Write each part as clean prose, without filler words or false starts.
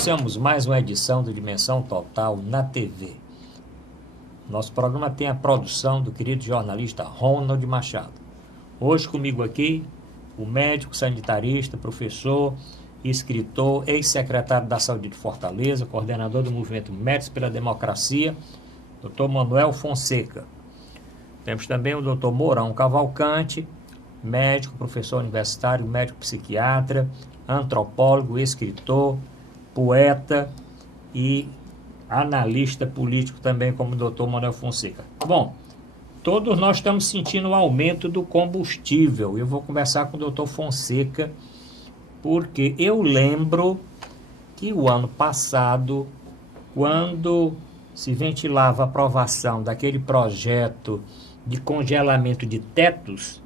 Iniciamos mais uma edição do Dimensão Total na TV. Nosso programa tem a produção do querido jornalista Ronald Machado. Hoje comigo aqui, o médico sanitarista, professor, escritor, ex-secretário da Saúde de Fortaleza, coordenador do movimento Médicos pela Democracia, Dr. Manuel Fonseca. Temos também o Dr. Mourão Cavalcante, médico, professor universitário, médico psiquiatra, antropólogo, escritor, poeta e analista político também, como o Dr. Manuel Fonseca. Bom, todos nós estamos sentindo o aumento do combustível. Eu vou conversar com o Dr. Fonseca, porque eu lembro que o ano passado, quando se ventilava a aprovação daquele projeto de congelamento de tetos,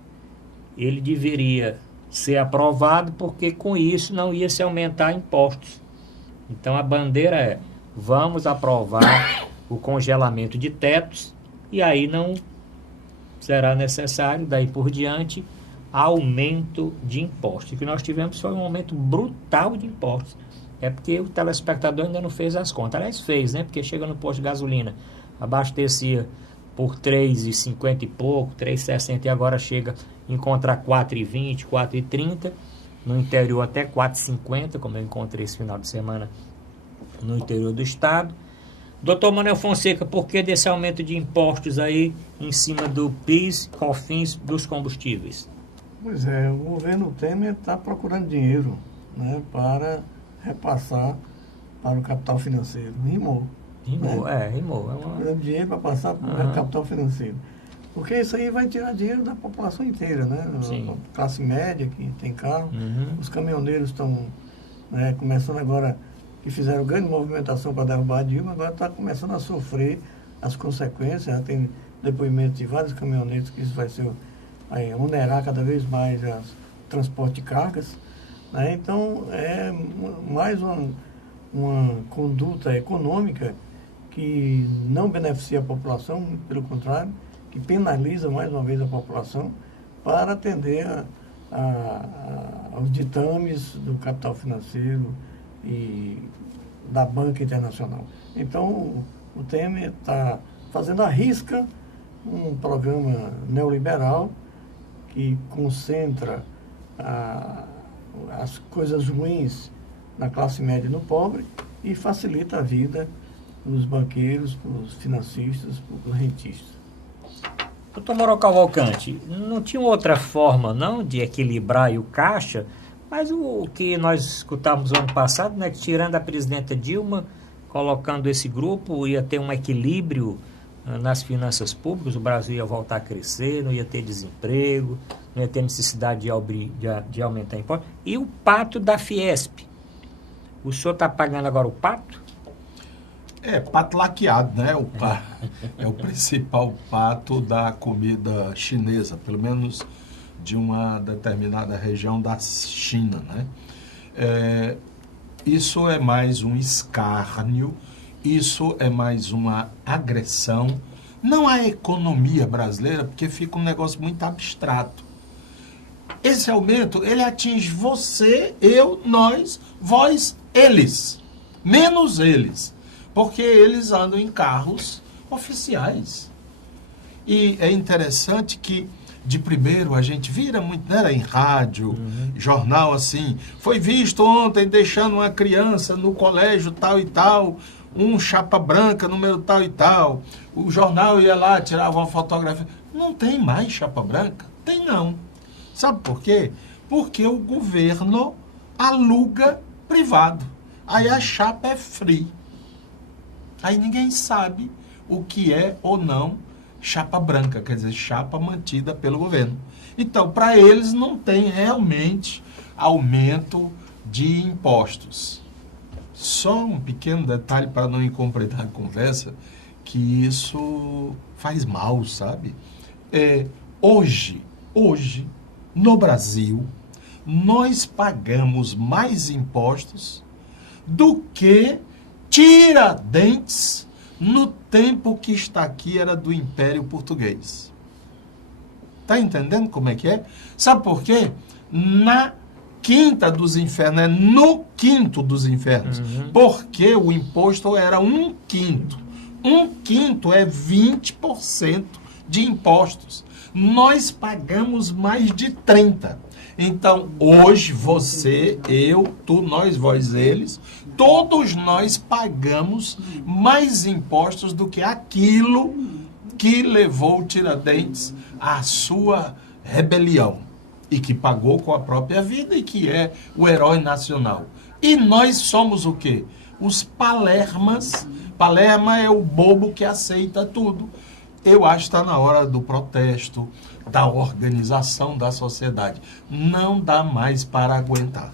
ele deveria ser aprovado porque com isso não ia se aumentar impostos. Então a bandeira é: vamos aprovar o congelamento de tetos e aí não será necessário, daí por diante, aumento de impostos. O que nós tivemos foi um aumento brutal de impostos. É porque o telespectador ainda não fez as contas. Aliás, fez, né? Porque chega no posto de gasolina, abastecia por R$ 3,50 e pouco, R$ 3,60 e agora chega a encontrar R$ 4,20, R$ 4,30. No interior até R$ 4,50, como eu encontrei esse final de semana no interior do estado. Doutor Manuel Fonseca, por que desse aumento de impostos aí em cima do PIS, COFINS, dos combustíveis? Pois é, o governo Temer está procurando dinheiro, né, para repassar para o capital financeiro. Rimou. Rimou, né? Rimou. Procurando dinheiro para passar para o capital financeiro. Porque isso aí vai tirar dinheiro da população inteira, né? Sim. A classe média que tem carro, os caminhoneiros estão, né, começando agora, que fizeram grande movimentação para derrubar a Dilma, agora está começando a sofrer as consequências. Já tem depoimentos de vários caminhoneiros que isso vai ser onerar cada vez mais o transporte de cargas. Né? Então, é mais uma conduta econômica que não beneficia a população, pelo contrário, que penaliza mais uma vez a população para atender aos ditames do capital financeiro e da banca internacional. Então, o Temer está fazendo à risca um programa neoliberal que concentra as coisas ruins na classe média e no pobre e facilita a vida dos banqueiros, dos financistas, dos rentistas. Doutor Mourão Cavalcante, não tinha outra forma não de equilibrar aí o caixa, mas o que nós escutávamos ano passado, né, que tirando a presidenta Dilma, colocando esse grupo, ia ter um equilíbrio nas finanças públicas, o Brasil ia voltar a crescer, não ia ter desemprego, não ia ter necessidade de aumentar impostos. E o pato da Fiesp? O senhor está pagando agora o pato? Pato laqueado, né? É o principal pato da comida chinesa, pelo menos de uma determinada região da China, né? Isso é mais um escárnio, isso é mais uma agressão, não à economia brasileira, porque fica um negócio muito abstrato. Esse aumento, ele atinge você, eu, nós, vós, eles, menos eles. Porque eles andam em carros oficiais. E é interessante que, de primeiro, a gente vira muito, né, em rádio, jornal assim, foi visto ontem deixando uma criança no colégio tal e tal, um chapa branca, número tal e tal. O jornal ia lá, tirava uma fotografia. Não tem mais chapa branca? Tem não. Sabe por quê? Porque o governo aluga privado. Aí a chapa é free. Aí ninguém sabe o que é ou não chapa branca, quer dizer, chapa mantida pelo governo. Então, para eles não tem realmente aumento de impostos. Só um pequeno detalhe para não incomodar a conversa, que isso faz mal, sabe? Hoje, no Brasil, nós pagamos mais impostos do que Tiradentes, no tempo que está aqui, era do Império Português. Está entendendo como é que é? Sabe por quê? Na quinta dos infernos, é no quinto dos infernos. Porque o imposto era 1/5. 1/5 é 20% de impostos. Nós pagamos mais de 30%. Então, hoje, você, eu, tu, nós, vós, eles, todos nós pagamos mais impostos do que aquilo que levou o Tiradentes à sua rebelião. E que pagou com a própria vida e que é o herói nacional. E nós somos o quê? Os palermas. Palerma é o bobo que aceita tudo. Eu acho que está na hora do protesto, da organização da sociedade. Não dá mais para aguentar.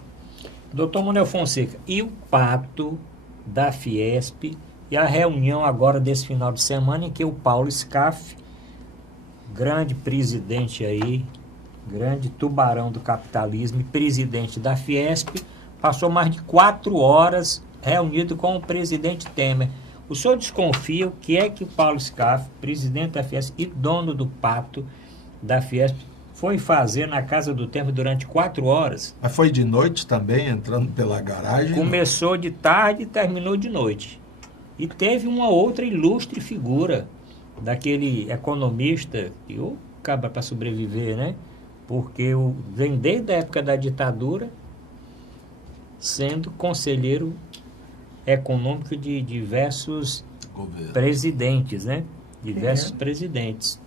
Doutor Manuel Fonseca, e o pacto da Fiesp e a reunião agora desse final de semana em que o Paulo Scaff, grande presidente aí, grande tubarão do capitalismo e presidente da Fiesp, passou mais de 4 horas reunido com o presidente Temer. O senhor desconfia o que é que o Paulo Scaff, presidente da Fiesp e dono do pacto da Fiesp, foi fazer na casa do Temer durante 4 horas? Mas foi de noite também, entrando pela garagem? Começou de tarde e terminou de noite. E teve uma outra ilustre figura daquele economista que o acaba para sobreviver, né? Porque vem desde a época da ditadura sendo conselheiro econômico de diversos presidentes, né? Diversos presidentes.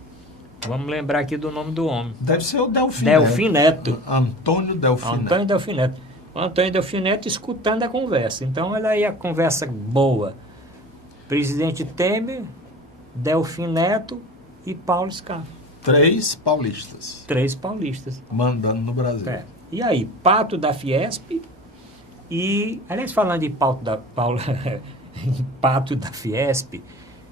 Vamos lembrar aqui do nome do homem. Deve ser o Delfim Neto. Antônio Delfim Neto. Antônio Delfim Neto. O Antônio Delfim Neto escutando a conversa. Então, olha aí a conversa boa. Presidente Temer, Delfim Neto e Paulo Scaff. 3 paulistas. 3 paulistas. Mandando no Brasil. É. E aí, pacto da Fiesp e, aliás, falando de pacto da Fiesp,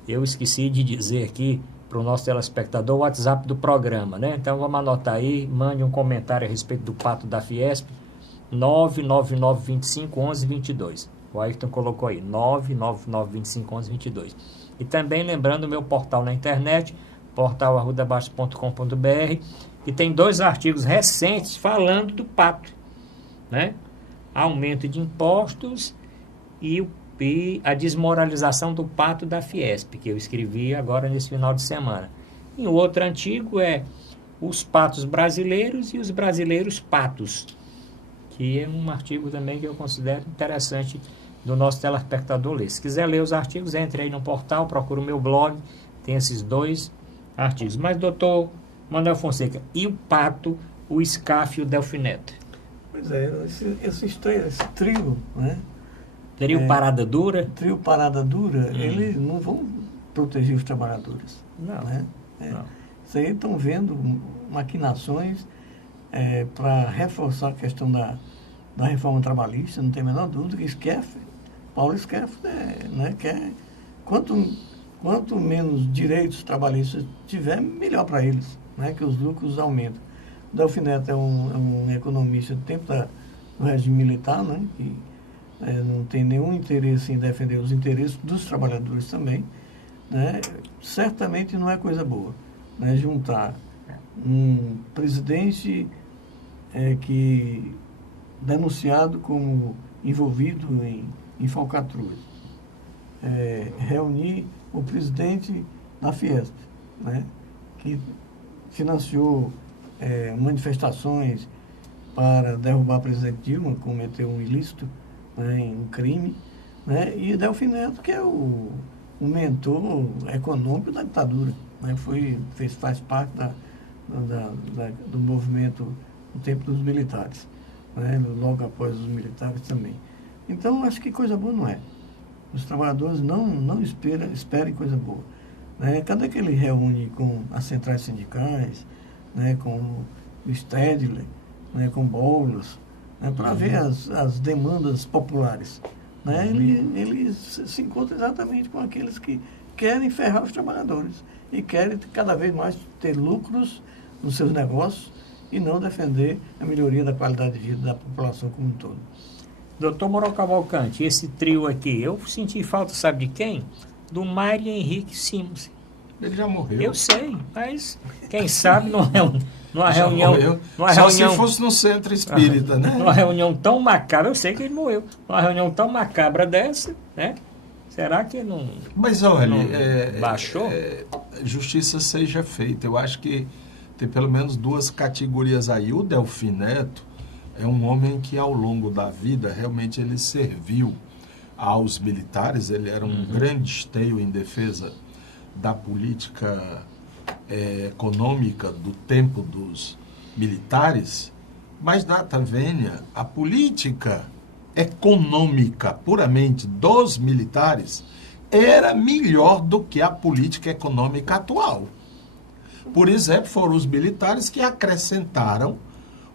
eu esqueci de dizer aqui para o nosso telespectador o WhatsApp do programa, né? Então vamos anotar aí, mande um comentário a respeito do pacto da Fiesp, 999251122. O Ayrton colocou aí, 999251122. E também lembrando o meu portal na internet, portal@arrudabaixo.com.br, que tem 2 artigos recentes falando do pacto, né? Aumento de impostos e a desmoralização do pacto da Fiesp, que eu escrevi agora nesse final de semana. E o outro antigo é os patos brasileiros e os brasileiros patos, que é um artigo também que eu considero interessante do nosso telespectador ler. Se quiser ler os artigos, entre aí no portal, procura o meu blog, tem esses 2 artigos. Mas, doutor Manuel Fonseca, e o pato, o Scaff e o Delfim Neto? Pois é, esse trio, né? Trio Parada Dura? Trio Parada Dura, eles não vão proteger os trabalhadores. Não. Né? Não. Isso aí estão vendo maquinações para reforçar a questão da reforma trabalhista, não tem a menor dúvida que Paulo Scaff, né, quer quanto menos direitos trabalhistas tiver, melhor para eles, né, que os lucros aumentam. O Delfim Neto é um economista do tempo do regime militar, né, que não tem nenhum interesse em defender os interesses dos trabalhadores também, né? Certamente não é coisa boa, né? Juntar um presidente que denunciado como envolvido em falcatruas, reunir o presidente da Fiesp, né? Que financiou manifestações para derrubar a presidente Dilma, cometeu um ilícito, né, um crime, né? E Delfim Neto, que é o mentor econômico da ditadura, né? Faz parte do movimento no tempo dos militares, né? Logo após os militares também. Então, acho que coisa boa não é. Os trabalhadores não esperem coisa boa, né? Cadê que ele reúne com as centrais sindicais, né? Com o Stedler, né? Com Boulos, né, para ver as demandas populares, né? Ele se encontra exatamente com aqueles que querem ferrar os trabalhadores e querem cada vez mais ter lucros nos seus negócios e não defender a melhoria da qualidade de vida da população como um todo. Doutor Mauro Cavalcante, esse trio aqui, eu senti falta, sabe de quem? Do Mário Henrique Simons. Ele já morreu. Eu sei, mas quem sabe numa Já reunião... morreu. Numa Só reunião, se fosse no centro espírita, né? numa reunião tão macabra, eu sei que ele morreu. Numa reunião tão macabra dessa, né? Será que não... Mas olha, não baixou? Justiça seja feita. Eu acho que tem pelo menos duas categorias aí. O Delfim Neto é um homem que ao longo da vida realmente ele serviu aos militares. Ele era um grande esteio em defesa da política econômica do tempo dos militares. Mas, data vênia, a política econômica puramente dos militares era melhor do que a política econômica atual. Por exemplo, foram os militares que acrescentaram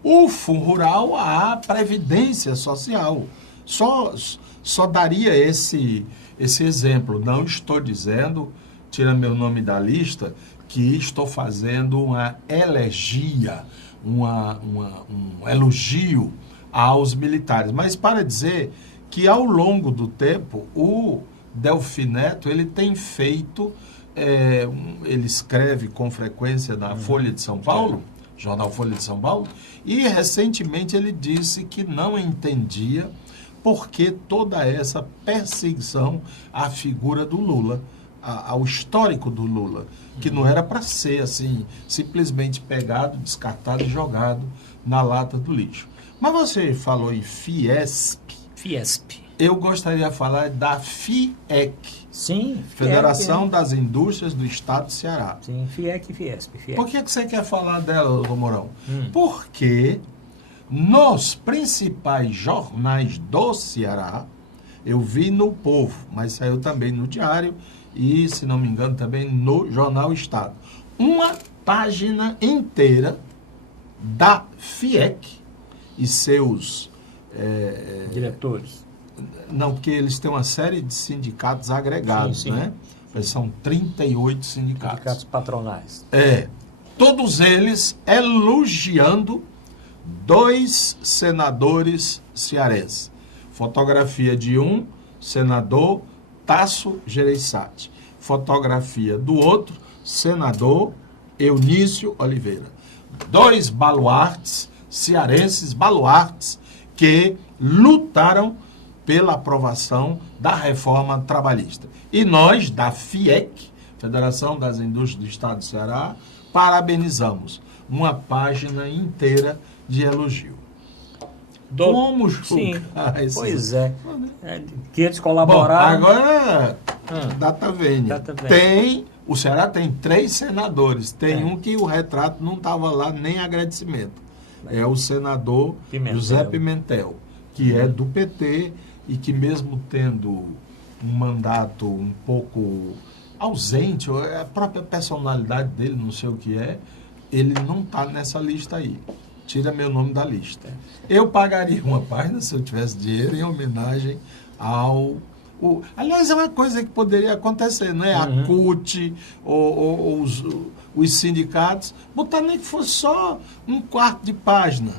o Fundo Rural à Previdência Social. Só daria esse exemplo. Não estou dizendo, tira meu nome da lista, que estou fazendo uma elegia, um elogio aos militares, mas para dizer que ao longo do tempo o Delfim Neto ele tem feito, ele escreve com frequência na Folha de São Paulo, jornal Folha de São Paulo, e recentemente ele disse que não entendia por que toda essa perseguição à figura do Lula, ao histórico do Lula, que não era para ser assim, simplesmente pegado, descartado e jogado na lata do lixo. Mas você falou em Fiesp. Fiesp. Eu gostaria de falar da FIEC. Sim. Federação das Indústrias do Estado do Ceará. Sim, FIEC e Fiesp. Por que você quer falar dela, doutor Mourão? Porque nos principais jornais do Ceará, eu vi no Povo, mas saiu também no Diário e, se não me engano, também no Jornal Estado. Uma página inteira da FIEC e seus diretores. Não, porque eles têm uma série de sindicatos agregados, sim, sim. né? São 38 sindicatos. Sindicatos patronais. Todos eles elogiando 2 senadores cearenses. Fotografia de um senador, Tasso Gereissati. Fotografia do outro, senador Eunício Oliveira. 2 baluartes cearenses, baluartes, que lutaram pela aprovação da reforma trabalhista. E nós, da FIEC, Federação das Indústrias do Estado do Ceará, parabenizamos. Uma página inteira de elogio. Como julgar esse... Pois é. Que eles colaboraram. Bom, agora, data vênia. O Ceará tem 3 senadores. Tem um que o retrato não estava lá, nem agradecimento. É o senador José Pimentel, que é do PT e que mesmo tendo um mandato um pouco ausente, a própria personalidade dele, não sei o que é, ele não está nessa lista aí. Tira meu nome da lista. Eu pagaria uma página, se eu tivesse dinheiro, em homenagem ao... aliás, é uma coisa que poderia acontecer, né? A CUT, ou os sindicatos, botar nem que fosse só um quarto de página.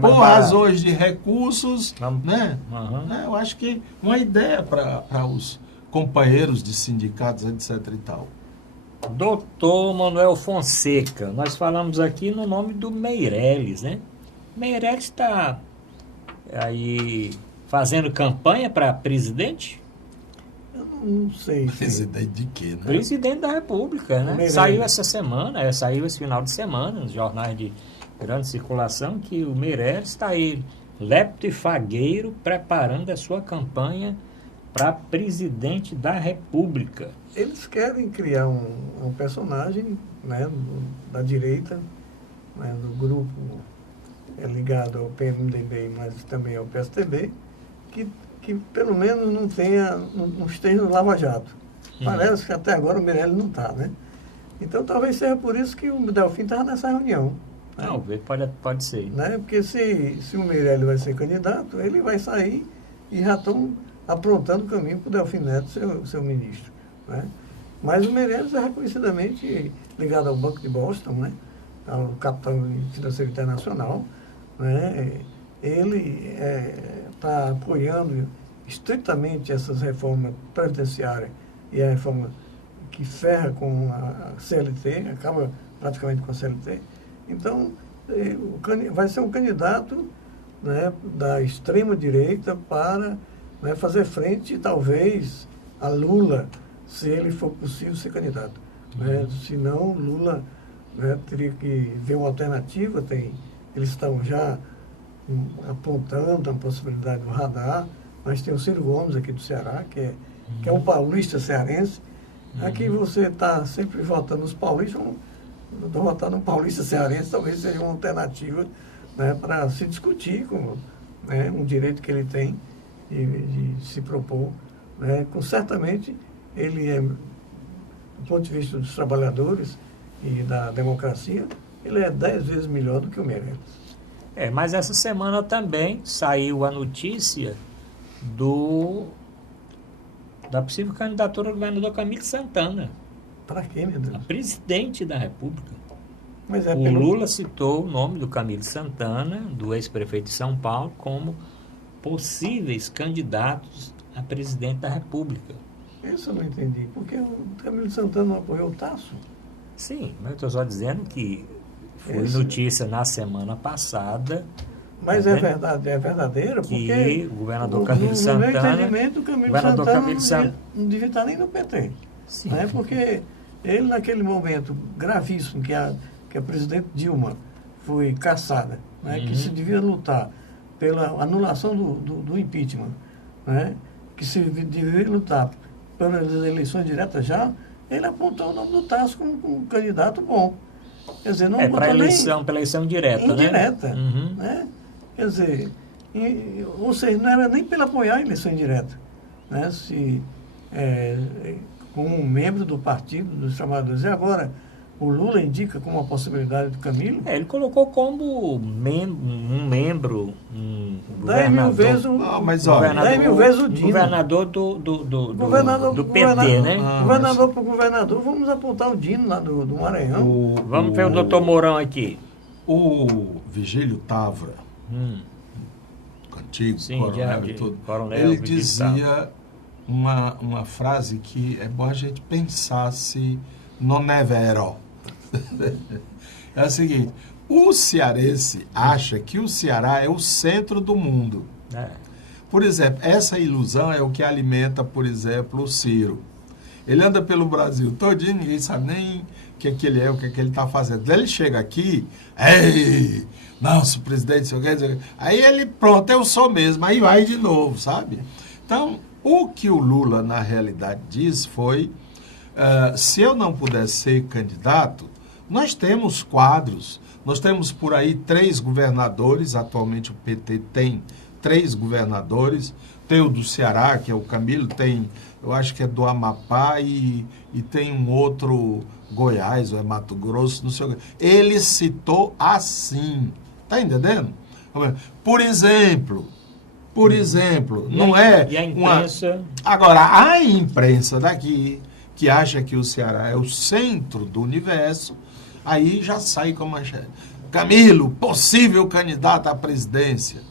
Por razões de recursos, né? Eu acho que uma ideia para os companheiros de sindicatos, etc. e tal. Doutor Manuel Fonseca, nós falamos aqui no nome do Meirelles, né? Meirelles está aí fazendo campanha para presidente? Eu não sei. Presidente de quê, né? Presidente da República, né? Meirelles. Saiu essa semana, saiu esse final de semana, nos jornais de grande circulação, que o Meirelles está aí, lepto e fagueiro, preparando a sua campanha para presidente da República. Eles querem criar um personagem, né, da direita, né, do grupo ligado ao PMDB, mas também ao PSDB, que pelo menos não esteja no Lava Jato. Parece que até agora o Meirelles não está, né? Então talvez seja por isso que o Delfim estava nessa reunião. Né? Talvez, pode ser. Né? Porque se o Meirelles vai ser candidato, ele vai sair e já estão aprontando o caminho para o Delfim Neto, seu ministro. Né? Mas o Meirelles é reconhecidamente ligado ao Banco de Boston, né? Ao capital financeiro internacional. Né? Ele está apoiando estritamente essas reformas previdenciárias e a reforma que ferra com a CLT, acaba praticamente com a CLT. Então, vai ser um candidato, né, da extrema-direita para, né, fazer frente, talvez, a Lula, se ele for possível ser candidato. Né? Senão, Lula, né, teria que ver uma alternativa. Eles estão já apontando a possibilidade do radar, mas tem o Ciro Gomes aqui do Ceará, que é um paulista cearense. Aqui você está sempre votando nos paulistas, votar num paulista cearense talvez seja uma alternativa, né, para se discutir com, né, um direito que ele tem de se propor. Né, certamente ele é, do ponto de vista dos trabalhadores e da democracia, ele é 10 vezes melhor do que o Meirelles. Mas essa semana também saiu a notícia da possível candidatura do governador Camilo Santana. Para quê, meu Deus? A presidente da República. Mas o Lula citou o nome do Camilo Santana, do ex-prefeito de São Paulo, como possíveis candidatos a presidente da República. Isso eu não entendi. Porque o Camilo Santana não apoiou o Tasso? Sim, mas eu estou só dizendo que foi notícia na semana passada. Mas é verdade, é verdadeiro, porque que o governador Camilo Santana... No meu entendimento, o Camilo Santana não devia estar nem no PT. Sim. Né? Porque ele, naquele momento gravíssimo que a presidente Dilma foi cassada, né? Que se devia lutar pela anulação do impeachment, né? Que se devia lutar pelas eleições diretas já, ele apontou o nome do Tasso como um candidato bom. Quer dizer, não para pela eleição direta, indireta, né? Né? Quer dizer, ou seja, não era nem pelo apoiar a eleição indireta, né? Como um membro do Partido dos Trabalhadores. E agora, o Lula indica como uma possibilidade do Camilo. Ele colocou como um membro, um 10 mil vezes o Dino. Governador do PT, né? Governador por governador, vamos apontar o Dino lá do Maranhão. Vamos ver o doutor Mourão aqui. O Vigílio Távora, antigo coronel e tudo, ele dizia uma frase que é bom a gente pensar se non è vero. É o seguinte: o cearense acha que o Ceará é o centro do mundo. Por exemplo, essa ilusão é o que alimenta, por exemplo, o Ciro. Ele anda pelo Brasil todinho, ninguém sabe nem o que ele é, o que ele está fazendo. Daí ele chega aqui, ei, nossa, presidente, sei o que, aí ele, pronto, eu sou mesmo, aí vai de novo, sabe? Então, o que o Lula, na realidade, diz foi, se eu não puder ser candidato, nós temos quadros, nós temos por aí 3 governadores, atualmente o PT tem 3 governadores, tem o do Ceará, que é o Camilo, tem, eu acho que é do Amapá e tem um outro, Goiás, ou é Mato Grosso, não sei o que. Ele citou assim, tá entendendo? Por exemplo, não é e a imprensa... Agora, a imprensa daqui, que acha que o Ceará é o centro do universo, aí já sai com a manchete. Camilo, possível candidato à presidência.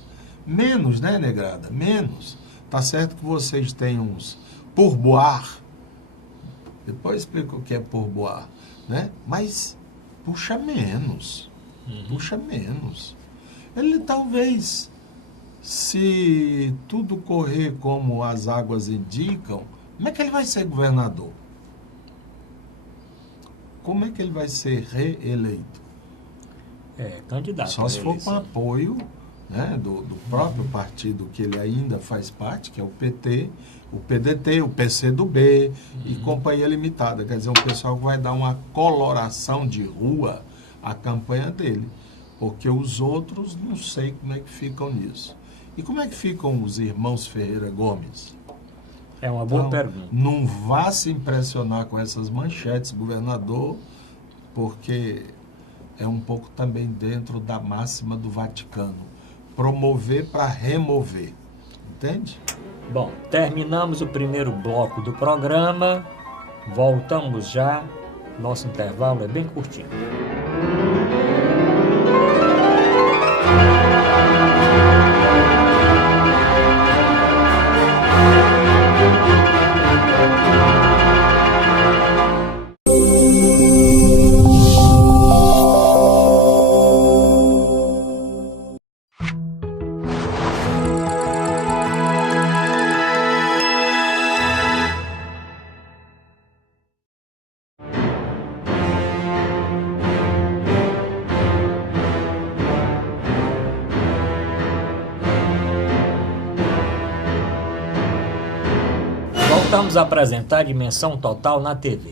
Menos, né, negrada? Menos. Tá certo que vocês têm uns pourboire. Depois explico o que é pourboire, né? Mas puxa menos. Puxa menos. Ele talvez, se tudo correr como as águas indicam, como é que ele vai ser governador? Como é que ele vai ser reeleito? Candidato. Só se for com apoio, né, do próprio partido que ele ainda faz parte, que é o PT, o PDT, o PCdoB e Companhia Limitada. Quer dizer, um pessoal que vai dar uma coloração de rua à campanha dele. Porque os outros, não sei como é que ficam nisso. E como é que ficam os irmãos Ferreira Gomes? É uma boa pergunta. Não vá se impressionar com essas manchetes, governador, porque é um pouco também dentro da máxima do Vaticano. Promover para remover. Entende? Bom, terminamos o primeiro bloco do programa. Voltamos já. Nosso intervalo é bem curtinho. Voltamos a apresentar Dimensão Total na TV.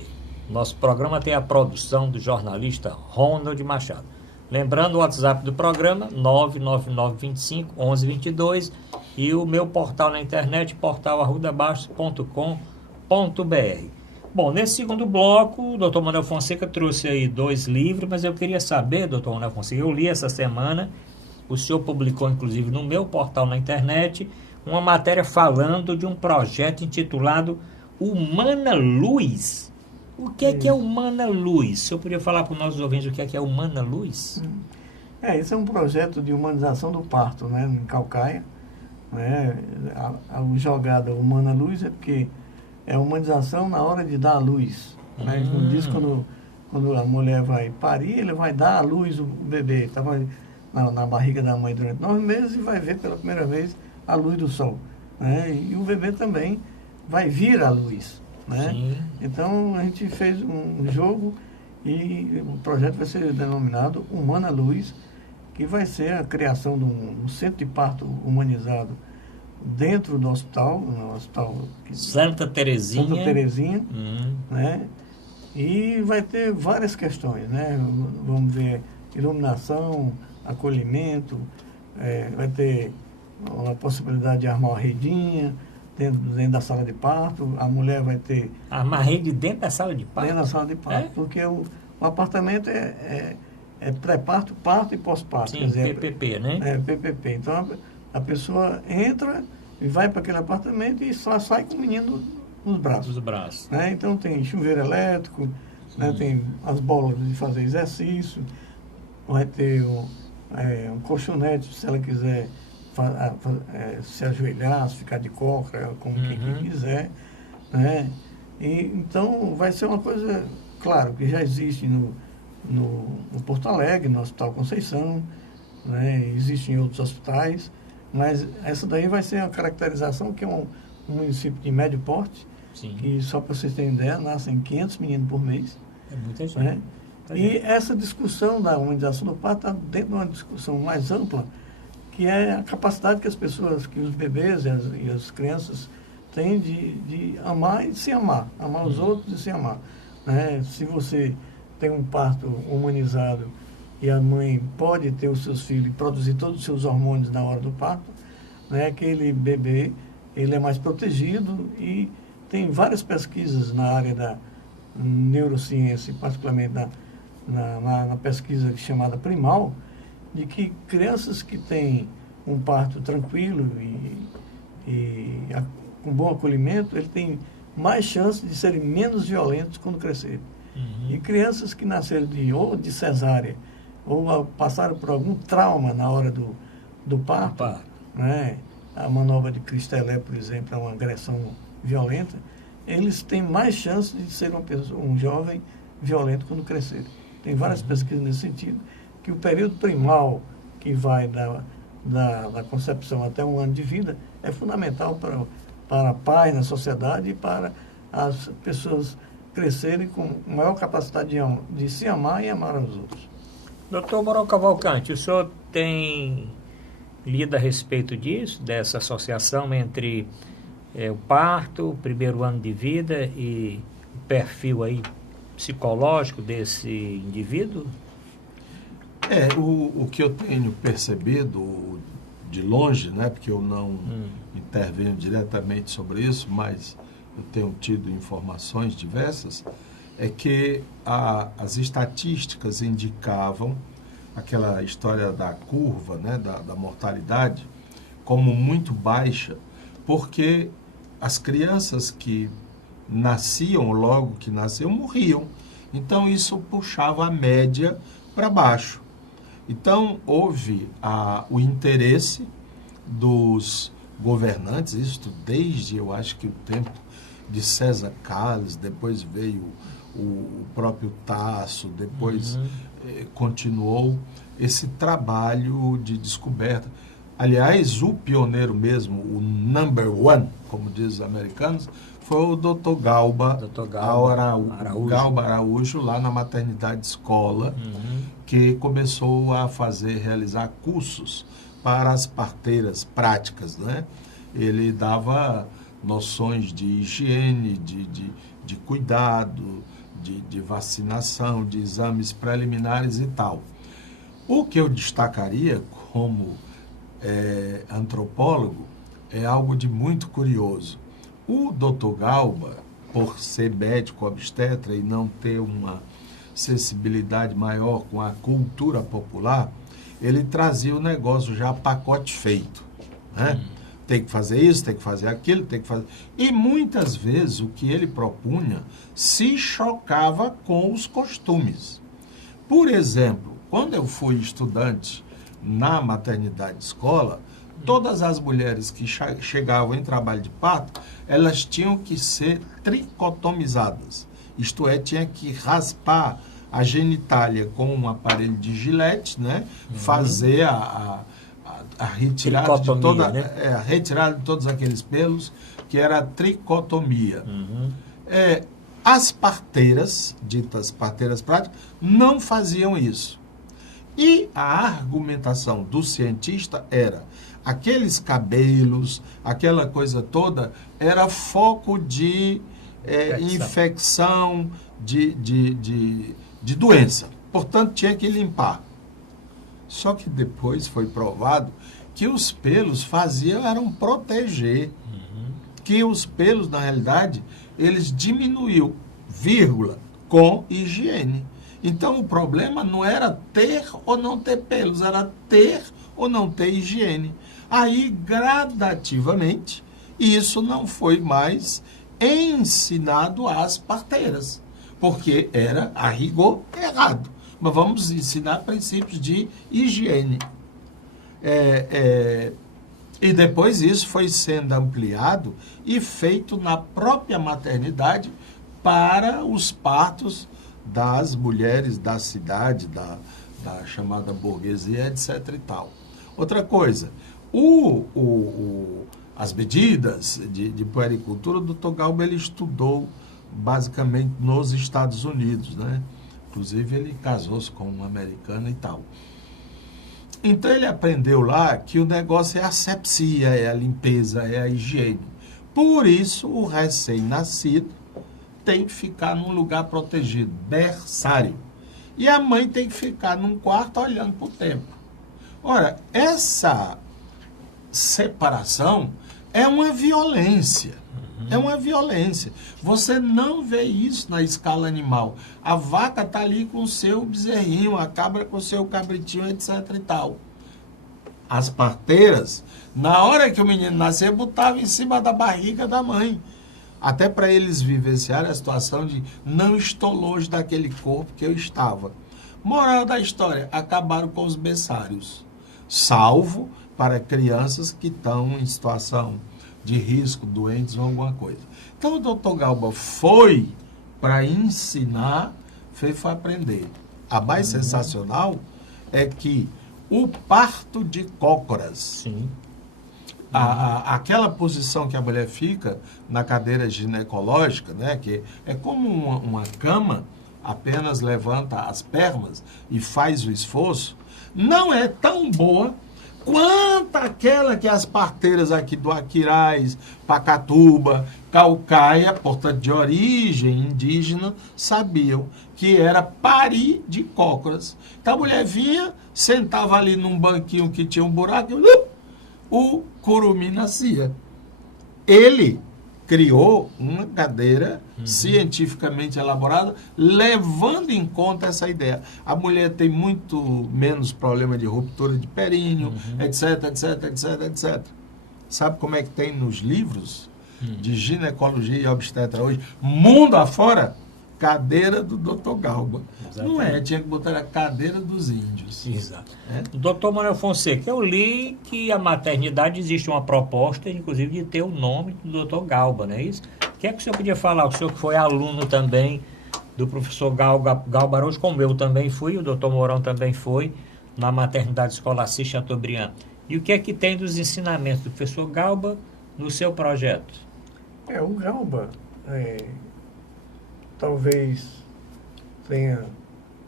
Nosso programa tem a produção do jornalista Ronald Machado. Lembrando o WhatsApp do programa, 99925-1122, e o meu portal na internet, portalarrudabastos.com.br. Bom, nesse segundo bloco, o doutor Manuel Fonseca trouxe aí 2 livros, mas eu queria saber, doutor Manuel Fonseca, eu li essa semana, o senhor publicou inclusive no meu portal na internet, uma matéria falando de um projeto intitulado Humana Luz. O que é Humana Luz? O senhor poderia falar para os nossos ouvintes o que é Humana Luz? Isso é um projeto de humanização do parto, né, em Caucaia. Né? A jogada Humana Luz é porque é humanização na hora de dar a luz. Né? Como diz, quando a mulher vai parir, ele vai dar à luz o bebê. Estava na barriga da mãe durante 9 meses e vai ver pela primeira vez a luz do sol. Né? E o bebê também vai vir à luz. Né? Então a gente fez um jogo e o projeto vai ser denominado Humana Luz, que vai ser a criação de um centro de parto humanizado dentro do hospital, no hospital Santa Terezinha. Né? E vai ter várias questões, né? Vamos ver iluminação, acolhimento, vai ter a possibilidade de armar uma redinha dentro da sala de parto. A mulher vai ter... Armar rede dentro da sala de parto? Dentro da sala de parto, porque o apartamento é pré-parto, parto e pós-parto. Sim, PPP, né? PPP. Então, a pessoa entra e vai para aquele apartamento e só sai com o menino nos braços. Né? Então, tem chuveiro elétrico, né? Tem as bolas de fazer exercício, vai ter um colchonete, se ela quiser se ajoelhar, se ficar de cócora, como quem quiser. Né? Então, vai ser uma coisa, claro, que já existe no Porto Alegre, no Hospital Conceição, né? Existe em outros hospitais, mas essa daí vai ser a caracterização, que é um município de médio porte. Sim. E só para vocês terem ideia, nascem 500 meninos por mês. É muita gente. Né? E essa discussão da humanização do parto está dentro de uma discussão mais ampla, que é a capacidade que as pessoas, que os bebês e as crianças têm de amar e de se amar os outros e se amar. Né? Se você tem um parto humanizado e a mãe pode ter os seus filhos e produzir todos os seus hormônios na hora do parto, né? Aquele bebê ele é mais protegido, e tem várias pesquisas na área da neurociência, particularmente na pesquisa chamada Primal, de que crianças que têm um parto tranquilo e com bom acolhimento, ele tem mais chance de serem menos violentos quando crescerem. E crianças que nasceram ou de cesárea ou passaram por algum trauma na hora do parto, né? A manobra de Cristelé, por exemplo, é uma agressão violenta, eles têm mais chance de ser um jovem violento quando crescer. Tem várias pesquisas nesse sentido, que o período primal, que vai da concepção até 1 ano de vida, é fundamental para a paz na sociedade e para as pessoas crescerem com maior capacidade de se amar e amar aos outros. Doutor Moral Cavalcante, o senhor tem lido a respeito disso, dessa associação entre o parto, o primeiro ano de vida e o perfil aí psicológico desse indivíduo? O que eu tenho percebido de longe, né, porque eu não intervenho diretamente sobre isso, mas eu tenho tido informações diversas, é que as estatísticas indicavam aquela história da curva, né, da mortalidade, como muito baixa, porque as crianças que nasciam, logo que nasciam, morriam. Então, isso puxava a média para baixo. Então, houve o interesse dos governantes, isso desde, eu acho que o tempo de César Carlos, depois veio o próprio Tasso, depois continuou esse trabalho de descoberta. Aliás, o pioneiro mesmo, o number one, como dizem os americanos, foi o Dr. Galba Araújo, lá na maternidade escola, que começou a realizar cursos para as parteiras práticas, né? Ele dava noções de higiene, de cuidado, de vacinação, de exames preliminares e tal. O que eu destacaria como antropólogo é algo de muito curioso. O Dr. Galba, por ser médico obstetra e não ter uma sensibilidade maior com a cultura popular, ele trazia o negócio já pacote feito, né? Tem que fazer isso, tem que fazer aquilo, tem que fazer... E muitas vezes o que ele propunha se chocava com os costumes. Por exemplo, quando eu fui estudante na maternidade escola, todas as mulheres que chegavam em trabalho de parto, elas tinham que ser tricotomizadas. Isto é, tinha que raspar a genitália com um aparelho de gilete, né? Fazer a retirada a retirada de todos aqueles pelos, que era a tricotomia. As parteiras, ditas parteiras práticas, não faziam isso. E a argumentação do cientista era: aqueles cabelos, aquela coisa toda, era foco de infecção, de doença. Portanto, tinha que limpar. Só que depois foi provado que os pelos eram proteger. Que os pelos, na realidade, eles diminuíam, com higiene. Então, o problema não era ter ou não ter pelos, era ter ou não ter higiene. Aí, gradativamente, isso não foi mais ensinado às parteiras, porque era, a rigor, errado. Mas vamos ensinar princípios de higiene. E depois isso foi sendo ampliado e feito na própria maternidade para os partos das mulheres da cidade, da chamada burguesia, etc. e tal. Outra coisa, as medidas de puericultura, o Dr. Galba ele estudou basicamente nos Estados Unidos, né? Inclusive ele casou-se com uma americana e tal. Então ele aprendeu lá que o negócio é a asepsia, é a limpeza, é a higiene. Por isso o recém-nascido tem que ficar num lugar protegido, berçário. E a mãe tem que ficar num quarto olhando para o tempo. Ora, essa separação é uma violência. É uma violência. Você não vê isso na escala animal. A vaca está ali com o seu bezerrinho, a cabra com o seu cabritinho, etc. e tal. As parteiras, na hora que o menino nascer, botavam em cima da barriga da mãe. Até para eles vivenciarem a situação de não estou longe daquele corpo que eu estava. Moral da história, acabaram com os berçários. Salvo para crianças que estão em situação de risco, doentes ou alguma coisa. Então o Dr. Galba foi para ensinar, foi para aprender. A mais sensacional é que o parto de cócoras, Sim. Aquela posição que a mulher fica na cadeira ginecológica, né, que é como uma cama, apenas levanta as pernas e faz o esforço, não é tão boa quanto aquela que as parteiras aqui do Aquiraz, Pacatuba, Caucaia, portanto de origem indígena, sabiam que era parir de cócoras. Então a mulher vinha, sentava ali num banquinho que tinha um buraco, o curumim nascia. Ele criou uma cadeira cientificamente elaborada, levando em conta essa ideia. A mulher tem muito menos problema de ruptura de períneo, etc, etc, etc, etc. Sabe como é que tem nos livros de ginecologia e obstetra hoje? Mundo afora, cadeira do Dr. Galba. Exatamente. Não é, tinha que botar a cadeira dos índios. Exato. Doutor Manuel Fonseca, eu li que a maternidade existe uma proposta, inclusive, de ter o nome do Dr. Galba, não é isso? O que é que o senhor podia falar? O senhor que foi aluno também do professor Galba Araújo, como eu também fui, o doutor Mourão também foi, na maternidade escolar Assis Chateaubriand. E o que é que tem dos ensinamentos do professor Galba no seu projeto? O Galba talvez tenha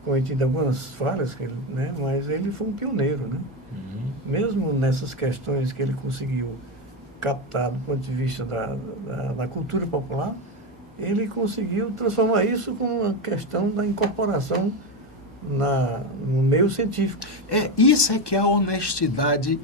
cometido algumas falhas, né? Mas ele foi um pioneiro, né? Mesmo nessas questões que ele conseguiu captar do ponto de vista da cultura popular, ele conseguiu transformar isso com uma questão da incorporação no meio científico. Isso é que é a honestidade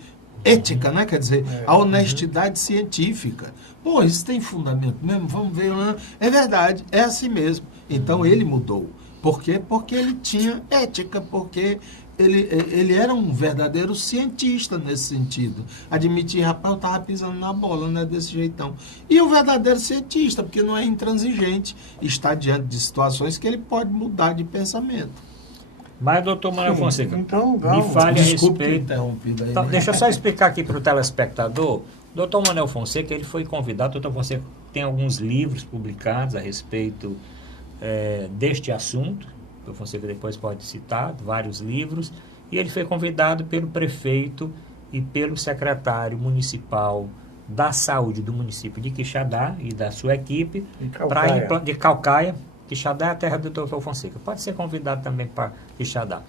ética, né? Quer dizer, a honestidade científica. Pô, isso tem fundamento mesmo? Vamos ver. É verdade, é assim mesmo. Então ele mudou. Por quê? Porque ele tinha ética, porque ele era um verdadeiro cientista nesse sentido. Admitir, rapaz, eu estava pisando na bola, né, desse jeitão. E o verdadeiro cientista, porque não é intransigente, está diante de situações que ele pode mudar de pensamento. Mas, doutor Manuel Fonseca, então, me fale a respeito. Interrompido aí, Então, né? deixa eu só explicar aqui para o telespectador. Doutor Manuel Fonseca, ele foi convidado, doutor Fonseca tem alguns livros publicados a respeito deste assunto. O doutor Fonseca depois pode citar vários livros. E ele foi convidado pelo prefeito e pelo secretário municipal da saúde do município de Quixadá e da sua equipe de Caucaia. Quixadá é a terra do doutor Fonseca. Pode ser convidado também para Quixadá.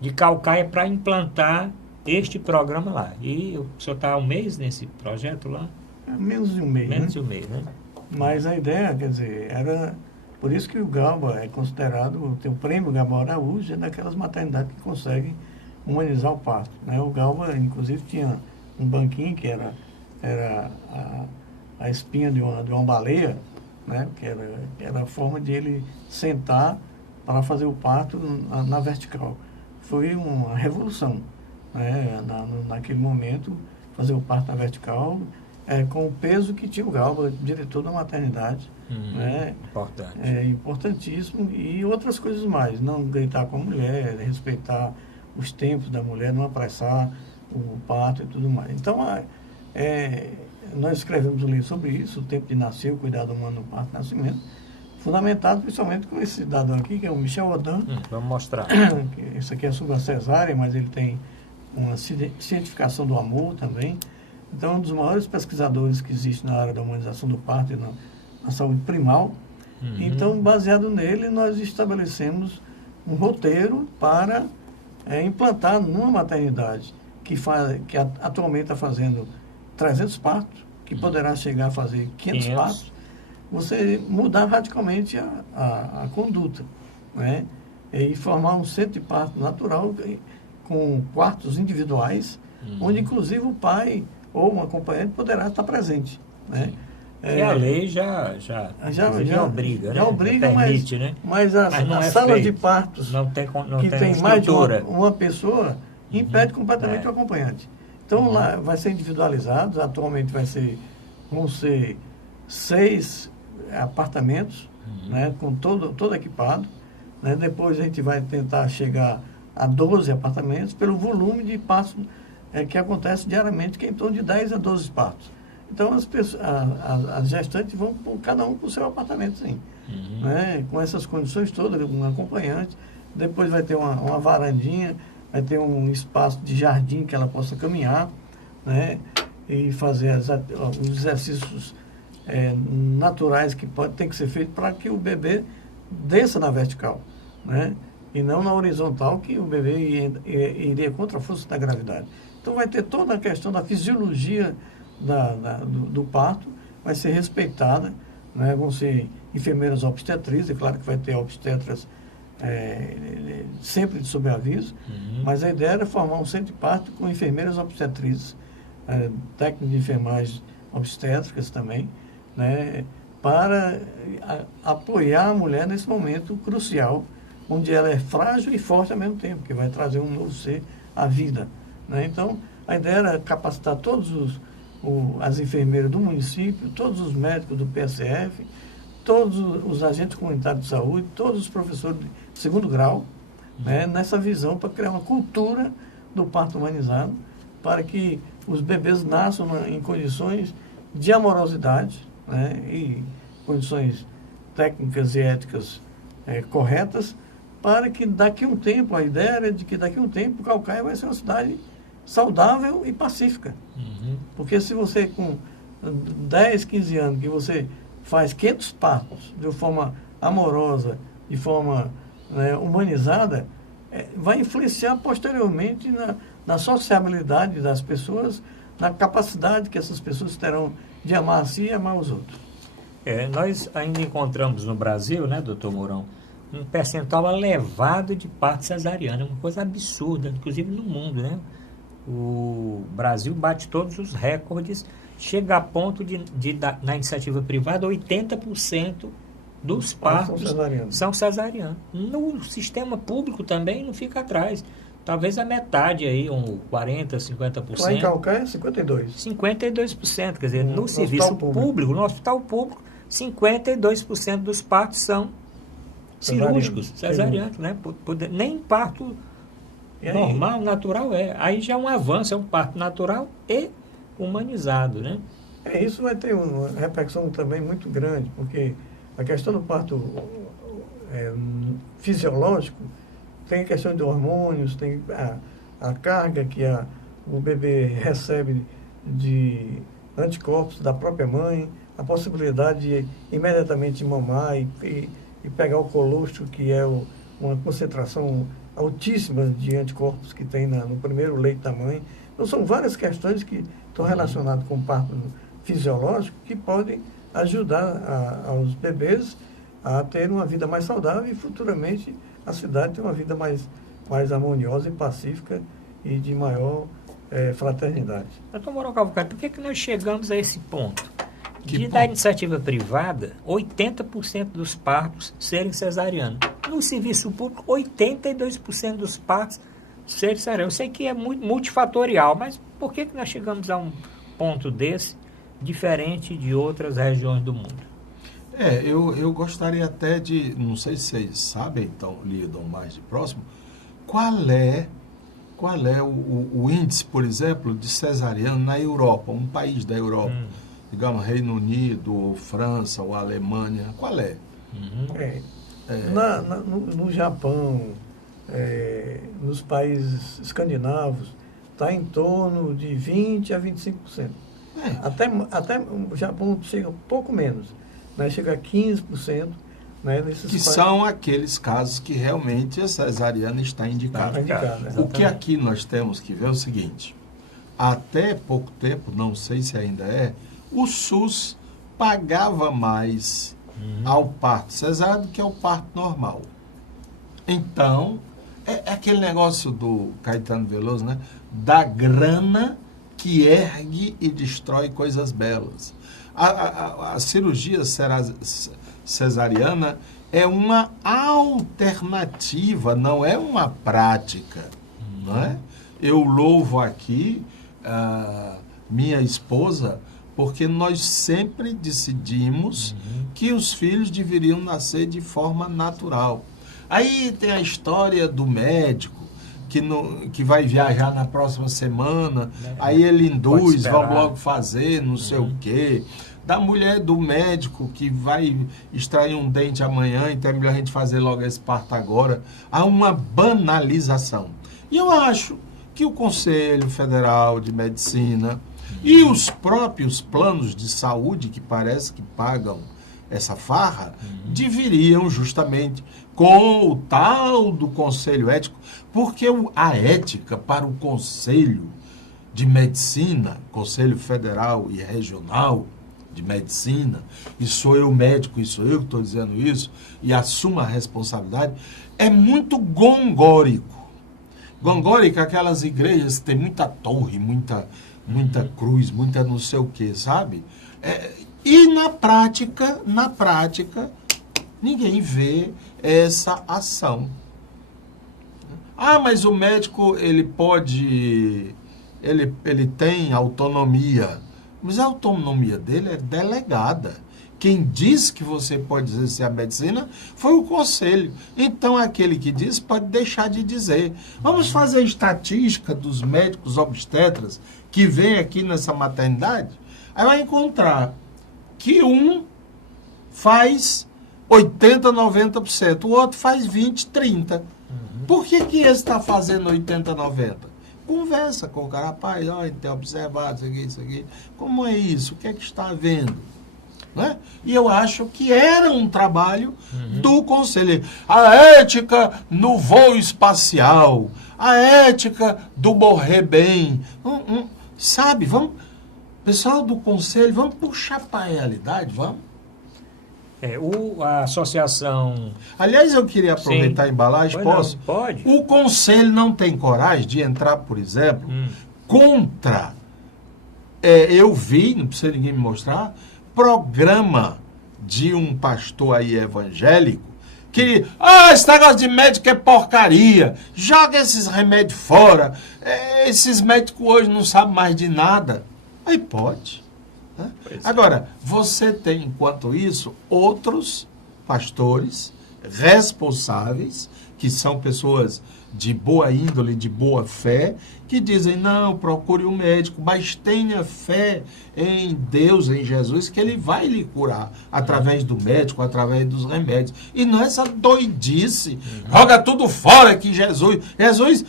De Caucaia para implantar este programa lá. E o senhor está há um mês nesse projeto lá? Menos de um mês. Menos de um mês, né? Mas a ideia, quer dizer, era... Por isso que o Galba é considerado, tem o prêmio Galba Araújo, é daquelas maternidades que conseguem humanizar o parto, né? O Galba, inclusive, tinha um banquinho que era a espinha de uma baleia, né? Que era a forma de ele sentar para fazer o parto na vertical. Foi uma revolução, né? Naquele momento, fazer o parto na vertical, com o peso que tinha o Galba, diretor da maternidade. Né? Importante. É importantíssimo. E outras coisas mais. Não gritar com a mulher, respeitar os tempos da mulher, não apressar o parto e tudo mais. Então, nós escrevemos um livro sobre isso, o tempo de nascer, o cuidado humano no parto e nascimento, fundamentado principalmente com esse cidadão aqui, que é o Michel Odan. Vamos mostrar. Esse aqui é sobre a cesárea, mas ele tem uma cientificação do amor também. Então, é um dos maiores pesquisadores que existe na área da humanização do parto e na saúde primal. Então, baseado nele, nós estabelecemos um roteiro para implantar numa maternidade que atualmente está fazendo 300 partos, que poderá chegar a fazer 500 partos, você mudar radicalmente a conduta, né? E formar um centro de parto natural com quartos individuais, onde inclusive o pai ou um acompanhante poderá estar presente, né? E a lei já obriga, né? Já obriga, permite, mas, né? mas a sala de partos não tem mais de uma pessoa impede completamente o acompanhante. Então, lá vai ser individualizado, atualmente vão ser 6 apartamentos, né, com todo equipado. Né? Depois a gente vai tentar chegar a 12 apartamentos pelo volume de partos que acontece diariamente, que é em torno de 10 a 12 partos. Então, as gestantes vão cada um para o seu apartamento, sim. Né? Com essas condições todas, um acompanhante. Depois vai ter uma varandinha, vai ter um espaço de jardim que ela possa caminhar, né? E fazer os exercícios naturais que tem que ser feito para que o bebê desça na vertical, né? E não na horizontal, que o bebê iria contra a força da gravidade. Então, vai ter toda a questão da fisiologia do parto, vai ser respeitada, né? Vão ser enfermeiras obstetrizes, é claro que vai ter obstetras sempre de sobreaviso, mas a ideia era formar um centro de parto com enfermeiras obstetrizes, técnicos de enfermagem obstétricas também, né? Para apoiar a mulher nesse momento crucial, onde ela é frágil e forte ao mesmo tempo, que vai trazer um novo ser à vida, né? Então, a ideia era capacitar todos as enfermeiras do município, todos os médicos do PSF, todos os agentes comunitários de saúde, todos os professores de segundo grau, né, nessa visão para criar uma cultura do parto humanizado, para que os bebês nasçam em condições de amorosidade, né, e condições técnicas e éticas corretas, para que daqui a um tempo, a ideia era de que daqui a um tempo Caucaia vai ser uma cidade saudável e pacífica. Porque se você com 10, 15 anos que você faz 500 partos de forma amorosa, de forma humanizada, vai influenciar posteriormente na sociabilidade das pessoas, na capacidade que essas pessoas terão de amar a si e amar os outros. Nós ainda encontramos no Brasil, né, doutor Mourão, um percentual elevado de parto cesariana, uma coisa absurda, inclusive no mundo, né? O Brasil bate todos os recordes, chega a ponto na iniciativa privada, 80% dos partos são cesarianos. No sistema público também não fica atrás. Talvez a metade aí, 40%, 50%. Lá em Calcaia, 52%. 52%, quer dizer, no serviço público, no hospital público, 52% dos partos são cirúrgicos, cesarianos, né? Nem parto normal, natural é. Aí já é um avanço, é um parto natural e humanizado, né? Isso vai ter uma repercussão também muito grande, porque a questão do parto fisiológico tem a questão de hormônios, tem a carga que o bebê recebe de anticorpos da própria mãe, a possibilidade de imediatamente mamar e pegar o colostro, que é uma concentração altíssima de anticorpos que tem no primeiro leite da mãe. Então, são várias questões que estão relacionadas com o parto fisiológico que podem ajudar aos bebês a ter uma vida mais saudável e futuramente a cidade ter uma vida mais harmoniosa e pacífica e de maior fraternidade. Doutor Mourão Cavalcante, por que nós chegamos a esse ponto? Da iniciativa privada, 80% dos partos serem cesarianos. No serviço público, 82% dos partos serem cesarianos. Eu sei que é muito multifatorial, mas por que nós chegamos a um ponto desse, diferente de outras regiões do mundo? Eu gostaria até de, não sei se vocês sabem, então, lidam mais de próximo, qual é o índice, por exemplo, de cesariano na Europa, um país da Europa, digamos, Reino Unido, ou França, ou Alemanha, qual é? No Japão, nos países escandinavos, está em torno de 20% a 25%. Até o Japão chega um pouco menos, né? Chega a 15%. Né? São aqueles casos que realmente a cesariana está indicada. O que aqui nós temos que ver é o seguinte: até pouco tempo, não sei se ainda o SUS pagava mais ao parto cesáreo do que ao parto normal. Então, é aquele negócio do Caetano Veloso, né? Da grana que ergue e destrói coisas belas. A cirurgia cesariana é uma alternativa, não é uma prática. Não é? Eu louvo aqui minha esposa, porque nós sempre decidimos que os filhos deveriam nascer de forma natural. Aí tem a história do médico, que vai viajar na próxima semana, aí ele induz, vamos logo fazer, não sei o quê. Da mulher do médico que vai extrair um dente amanhã, então é melhor a gente fazer logo esse parto agora. Há uma banalização. E eu acho que o Conselho Federal de Medicina e os próprios planos de saúde, que parece que pagam essa farra, deveriam justamente, com o tal do Conselho Ético, porque a ética para o Conselho de Medicina, Conselho Federal e Regional de Medicina, e sou eu médico, e sou eu que estou dizendo isso, e assumo a responsabilidade, é muito gongórico. Gongórico é aquelas igrejas que tem muita torre, muita cruz, muita não sei o que, sabe? E na prática, ninguém vê essa ação. Mas o médico, ele tem autonomia. Mas a autonomia dele é delegada. Quem disse que você pode exercer a medicina foi o conselho. Então, aquele que disse pode deixar de dizer. Vamos fazer estatística dos médicos obstetras que vêm aqui nessa maternidade? Aí vai encontrar que um faz 80%, 90%, o outro faz 20%, 30%. Por que esse está fazendo 80%, 90%? Conversa com o cara, rapaz, olha, tem observado isso aqui. Como é isso? O que é que está havendo? Né? E eu acho que era um trabalho do conselheiro. A ética no voo espacial, a ética do morrer bem. Sabe, vamos, pessoal do conselho, vamos puxar para a realidade, vamos. A associação... Aliás, eu queria aproveitar a embalagem, posso? Não, pode. O conselho não tem coragem de entrar, por exemplo, contra, eu vi, não precisa ninguém me mostrar, programa de um pastor aí evangélico, que, esse negócio de médico é porcaria, joga esses remédios fora, esses médicos hoje não sabem mais de nada. Aí pode. Né? Agora, você tem, enquanto isso, outros pastores responsáveis, que são pessoas de boa índole, de boa fé, que dizem, não, procure um médico, mas tenha fé em Deus, em Jesus, que Ele vai lhe curar, através do médico, através dos remédios. E não essa doidice, joga tudo fora que Jesus,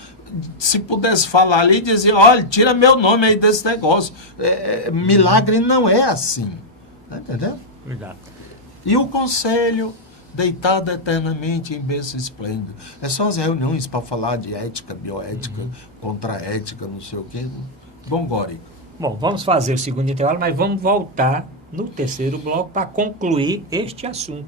se pudesse falar ali, dizia, olha, tira meu nome aí desse negócio. Milagre não é assim. Tá entendendo? Cuidado. E o conselho, deitado eternamente em berço esplêndido. É só as reuniões para falar de ética, bioética, contraética, não sei o quê. Bom, Górico. Bom, vamos fazer o segundo intervalo, mas vamos voltar no terceiro bloco para concluir este assunto.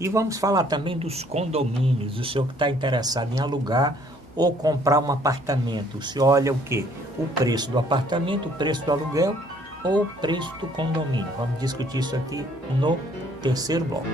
E vamos falar também dos condomínios. O senhor que está interessado em alugar ou comprar um apartamento, o senhor olha o quê? O preço do apartamento, o preço do aluguel ou o preço do condomínio? Vamos discutir isso aqui no terceiro bloco.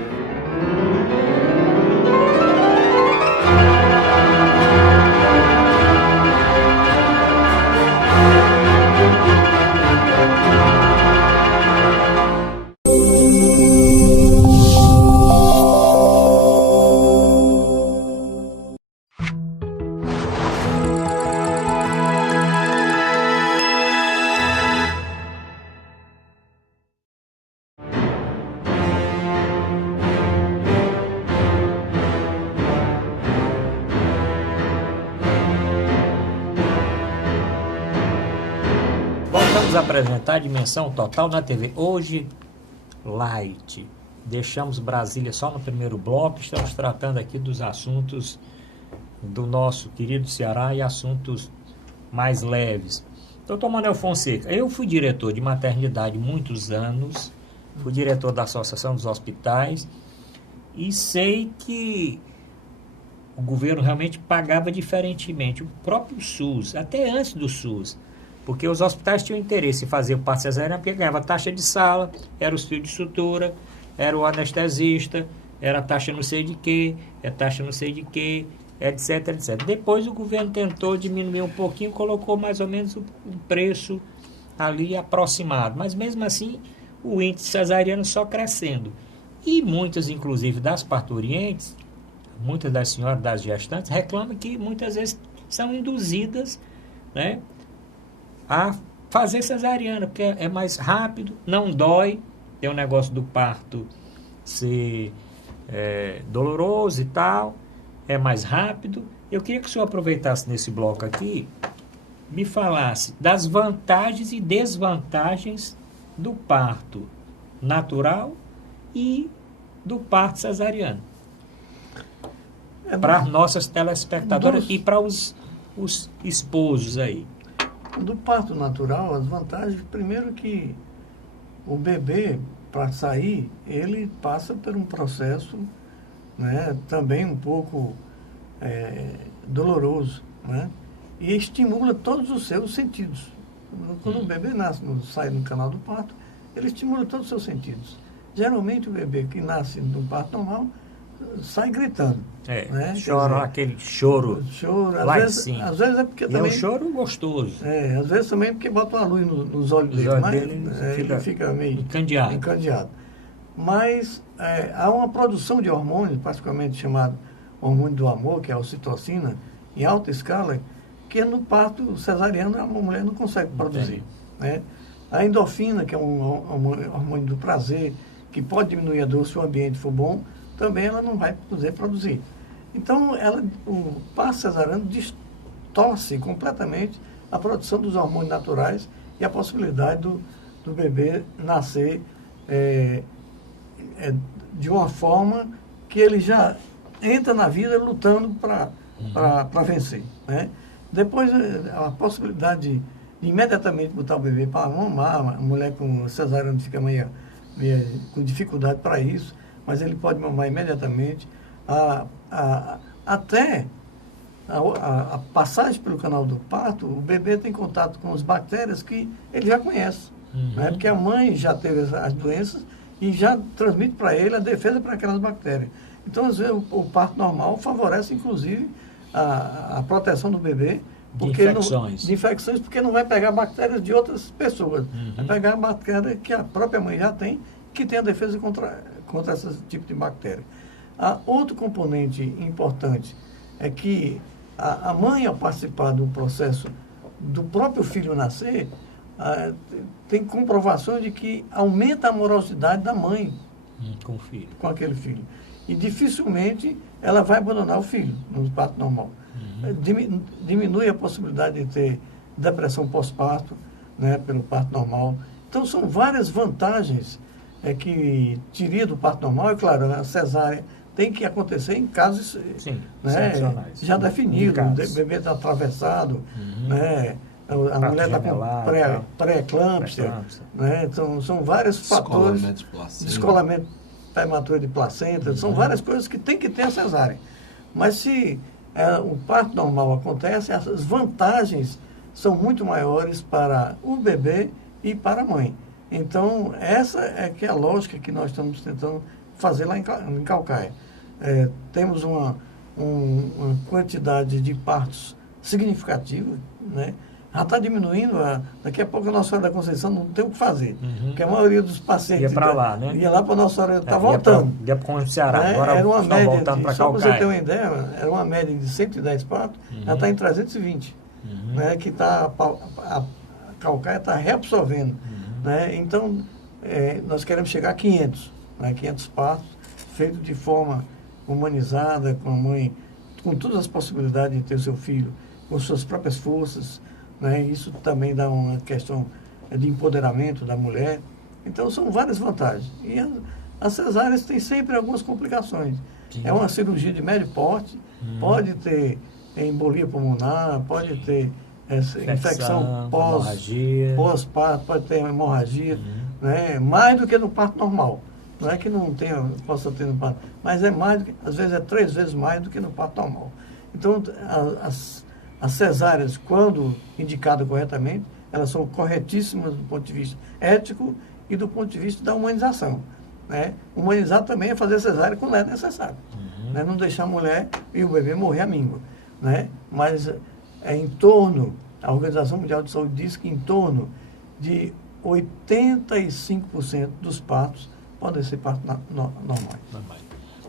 Vamos apresentar a dimensão total na TV. Hoje, light. Deixamos Brasília só no primeiro bloco. Estamos tratando aqui dos assuntos do nosso querido Ceará e assuntos mais leves. Doutor Manuel Fonseca, eu fui diretor de maternidade muitos anos, fui diretor da Associação dos Hospitais e sei que o governo realmente pagava diferentemente. O próprio SUS, até antes do SUS, porque os hospitais tinham interesse em fazer o parto cesariano porque ganhava taxa de sala, era os fios de sutura, era o anestesista, era a taxa não sei de quê, taxa não sei de quê, etc, etc. Depois o governo tentou diminuir um pouquinho, colocou mais ou menos o preço ali aproximado, mas mesmo assim o índice cesariano só crescendo. E muitas, inclusive, das parturientes, muitas das senhoras, das gestantes, reclamam que muitas vezes são induzidas, né, a fazer cesariana, porque é mais rápido, não dói, tem o negócio do parto ser doloroso e tal, é mais rápido. Eu queria que o senhor aproveitasse nesse bloco aqui, me falasse das vantagens e desvantagens do parto natural e do parto cesariano. Para as nossas telespectadoras e para os esposos aí. Do parto natural, as vantagens, primeiro que o bebê, para sair, ele passa por um processo, né, também um pouco doloroso, né, e estimula todos os seus sentidos. Quando o bebê nasce, sai no canal do parto, ele estimula todos os seus sentidos. Geralmente o bebê que nasce no parto normal sai gritando. Né? Chora, aquele choro lá em cima. Às vezes é porque também... É um choro gostoso. Às vezes também porque bota uma luz nos olhos dele, ele fica meio encandeado. Mas há uma produção de hormônios, particularmente chamado hormônio do amor, que é a ocitocina, em alta escala, que no parto cesariano a mulher não consegue produzir. Né? A endorfina, que é um hormônio do prazer, que pode diminuir a dor se o ambiente for bom, também ela não vai poder produzir. Então, o parto cesariano distorce completamente a produção dos hormônios naturais e a possibilidade do bebê nascer de uma forma que ele já entra na vida lutando para vencer. Né? Depois, a possibilidade de imediatamente botar o bebê para mamar. A mulher com cesariana fica meio com dificuldade para isso, mas ele pode mamar imediatamente. Até a passagem pelo canal do parto, o bebê tem contato com as bactérias que ele já conhece. Né? Porque a mãe já teve as doenças e já transmite para ele a defesa para aquelas bactérias. Então, às vezes, o parto normal favorece, inclusive, a proteção do bebê de infecções, porque não vai pegar bactérias de outras pessoas. Vai pegar a bactéria que a própria mãe já tem, que tem a defesa contra esse tipo de bactéria. Outro componente importante é que a mãe, ao participar do processo do próprio filho nascer, tem comprovações de que aumenta a morosidade da mãe com o filho, com aquele filho. E dificilmente ela vai abandonar o filho no parto normal. Diminui a possibilidade de ter depressão pós-parto, né, pelo parto normal. Então, são várias vantagens que teria do parto normal. E, claro, a cesárea tem que acontecer em casos, sim, né, já definidos. O bebê está atravessado, né, a mulher está com pré-eclâmpsia. Né, então, são vários fatores. Descolamento prematuro de placenta. São várias coisas que tem que ter a cesárea. Mas se o parto normal acontece, as vantagens são muito maiores para o bebê e para a mãe. Então, essa é que é a lógica que nós estamos tentando fazer lá em Caucaia. Temos uma quantidade de partos significativa, né? Já está diminuindo, daqui a pouco a Nossa Senhora da Conceição não tem o que fazer, porque a maioria dos pacientes ia para lá, né? Ia lá para a Nossa Senhora, está voltando. Ia para o Ceará, né? agora era uma estão média voltando para Caucaia. Só para você ter uma ideia, era uma média de 110 partos, já está em 320, né? Que a Caucaia está reabsorvendo. Né? Então, nós queremos chegar a 500, né? 500 partos, feitos de forma humanizada, com a mãe, com todas as possibilidades de ter o seu filho, com suas próprias forças. Né? Isso também dá uma questão de empoderamento da mulher. Então, são várias vantagens. E as cesáreas têm sempre algumas complicações. Sim. É uma cirurgia de médio porte, pode ter embolia pulmonar, pode ter infecção pós-parto, pode ter hemorragia, né? Mais do que no parto normal. Não é que não possa ter no parto, mas é mais, às vezes é 3 vezes mais do que no parto normal. Então, as cesáreas, quando indicadas corretamente, elas são corretíssimas do ponto de vista ético e do ponto de vista da humanização. Né? Humanizar também é fazer cesárea quando é necessário. Né? Não deixar a mulher e o bebê morrer à míngua. Né? Mas a Organização Mundial de Saúde diz que em torno de 85% dos partos podem ser partos normais.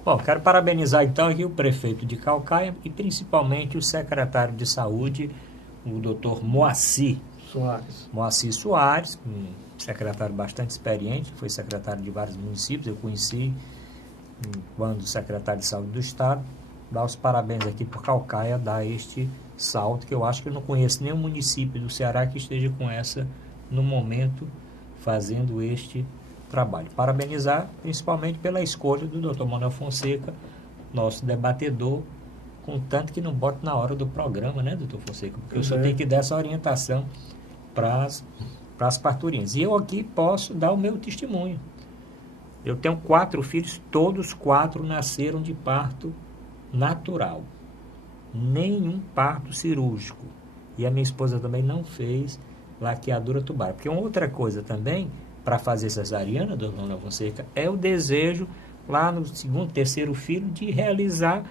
Bom, quero parabenizar então aqui o prefeito de Caucaia e principalmente o secretário de Saúde, o doutor Moacir Soares, um secretário bastante experiente, foi secretário de vários municípios, eu conheci quando secretário de Saúde do Estado. Dar os parabéns aqui por Caucaia, dar este salto, que eu acho que eu não conheço nenhum município do Ceará que esteja com essa, no momento, fazendo este trabalho. Parabenizar principalmente pela escolha do Dr. Manuel Fonseca, nosso debatedor, contanto que não bote na hora do programa, né, Dr. Fonseca? Porque o senhor tem que dar essa orientação para as parturientes. E eu aqui posso dar o meu testemunho. Eu tenho 4 filhos, todos 4 nasceram de parto natural. Nenhum parto cirúrgico. E a minha esposa também não fez laqueadura tubar. Porque uma outra coisa também, para fazer cesariana, doutor Manuel Fonseca, é o desejo, lá no 2º, 3º filho, de realizar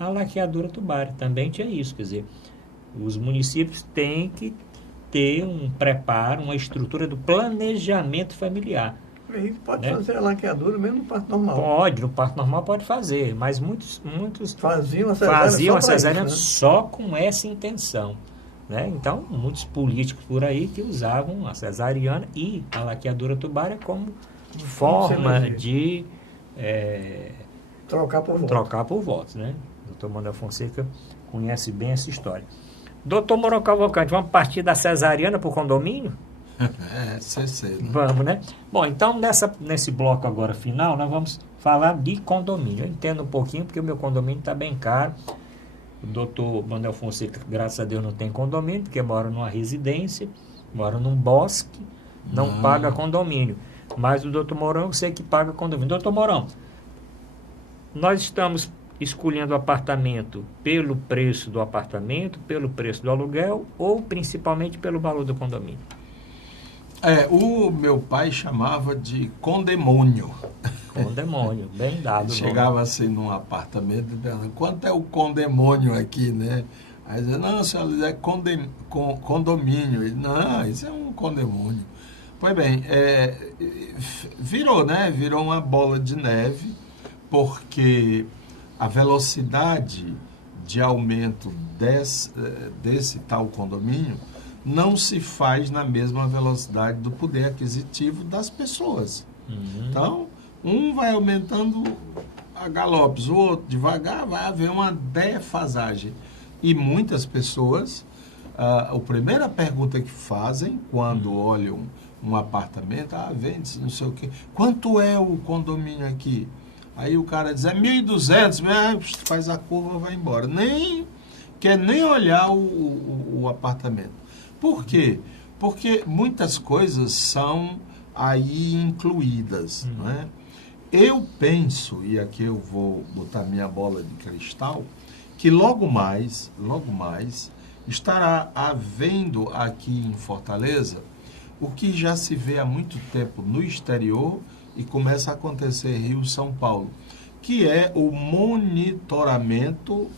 a laqueadura tubar. Também tinha isso, quer dizer, os municípios têm que ter um preparo, uma estrutura do planejamento familiar. A gente pode fazer a laqueadura mesmo no parto normal. Pode, no parto normal pode fazer, mas muitos faziam a cesariana só com essa intenção. Né? Então, muitos políticos por aí que usavam a cesariana e a laqueadura tubária como forma de trocar por votos. Né? O Dr. Manuel Fonseca conhece bem essa história. Doutor Mourão Cavalcante, vamos partir da cesariana para o condomínio? CC, né? Vamos, né? Bom, então nesse bloco agora final, nós vamos falar de condomínio. Eu entendo um pouquinho, porque o meu condomínio está bem caro. O doutor Manuel Fonseca, graças a Deus, não tem condomínio, porque mora numa residência. mora num bosque, não paga condomínio. Mas o doutor Mourão, eu sei que paga condomínio. Doutor Mourão, nós estamos escolhendo apartamento pelo preço do apartamento, pelo preço do aluguel ou principalmente pelo valor do condomínio? O meu pai chamava de condemônio. Condemônio, bem dado. Chegava assim num apartamento e perguntava, quanto é o condemônio aqui, né? Aí dizia, não, senhora, é condomínio. Ele, não, isso é um condemônio. Pois bem, virou, né? Virou uma bola de neve, porque a velocidade de aumento desse tal condomínio não se faz na mesma velocidade do poder aquisitivo das pessoas. Então, um vai aumentando a galopes, o outro devagar, vai haver uma defasagem. E muitas pessoas, a primeira pergunta que fazem quando olham um apartamento, vende-se não sei o quê, quanto é o condomínio aqui? Aí o cara diz, 1.200, faz a curva, vai embora. Quer nem olhar o apartamento. Por quê? Porque muitas coisas são aí incluídas, não é? Eu penso, e aqui eu vou botar minha bola de cristal, que logo mais, estará havendo aqui em Fortaleza o que já se vê há muito tempo no exterior e começa a acontecer em Rio, São Paulo, que é o monitoramento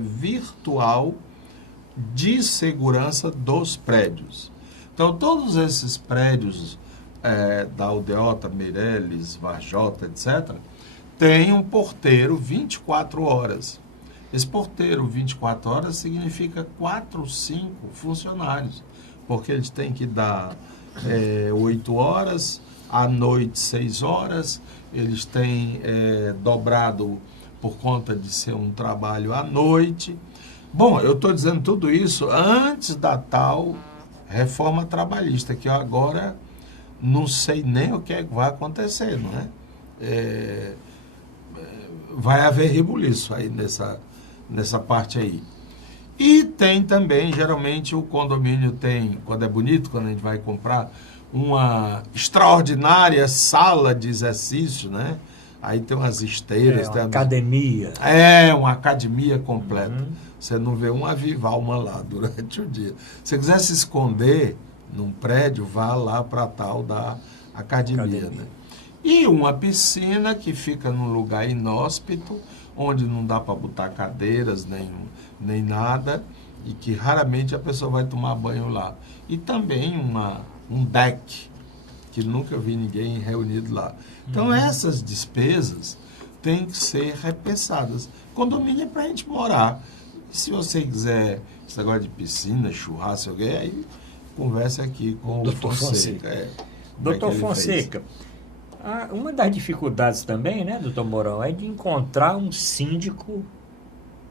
virtual de segurança dos prédios. Então, todos esses prédios da Aldeota, Meireles, Varjota, etc., tem um porteiro 24 horas. Esse porteiro 24 horas significa 4, 5 funcionários, porque eles têm que dar 8 horas, à noite 6 horas, eles têm dobrado por conta de ser um trabalho à noite. Bom, eu estou dizendo tudo isso antes da tal reforma trabalhista, que eu agora não sei nem o que é que vai acontecer, não é? Vai haver rebuliço aí nessa parte aí. E tem também, geralmente, o condomínio tem, quando é bonito, quando a gente vai comprar, uma extraordinária sala de exercício, né? Aí tem umas esteiras. Uma academia. Uma academia completa. Você não vê um avivalma lá durante o dia. Se você quiser se esconder num prédio, vá lá para a tal da academia. Né? E uma piscina que fica num lugar inóspito, onde não dá para botar cadeiras nem nada, e que raramente a pessoa vai tomar banho lá. E também um deck, que nunca vi ninguém reunido lá. Então, essas despesas têm que ser repensadas. Condomínio é para a gente morar. Se você quiser esse negócio de piscina, churrasco, alguém, aí conversa aqui com o Dr. Fonseca. Dr. Fonseca, uma das dificuldades também, né, doutor Mourão, é de encontrar um síndico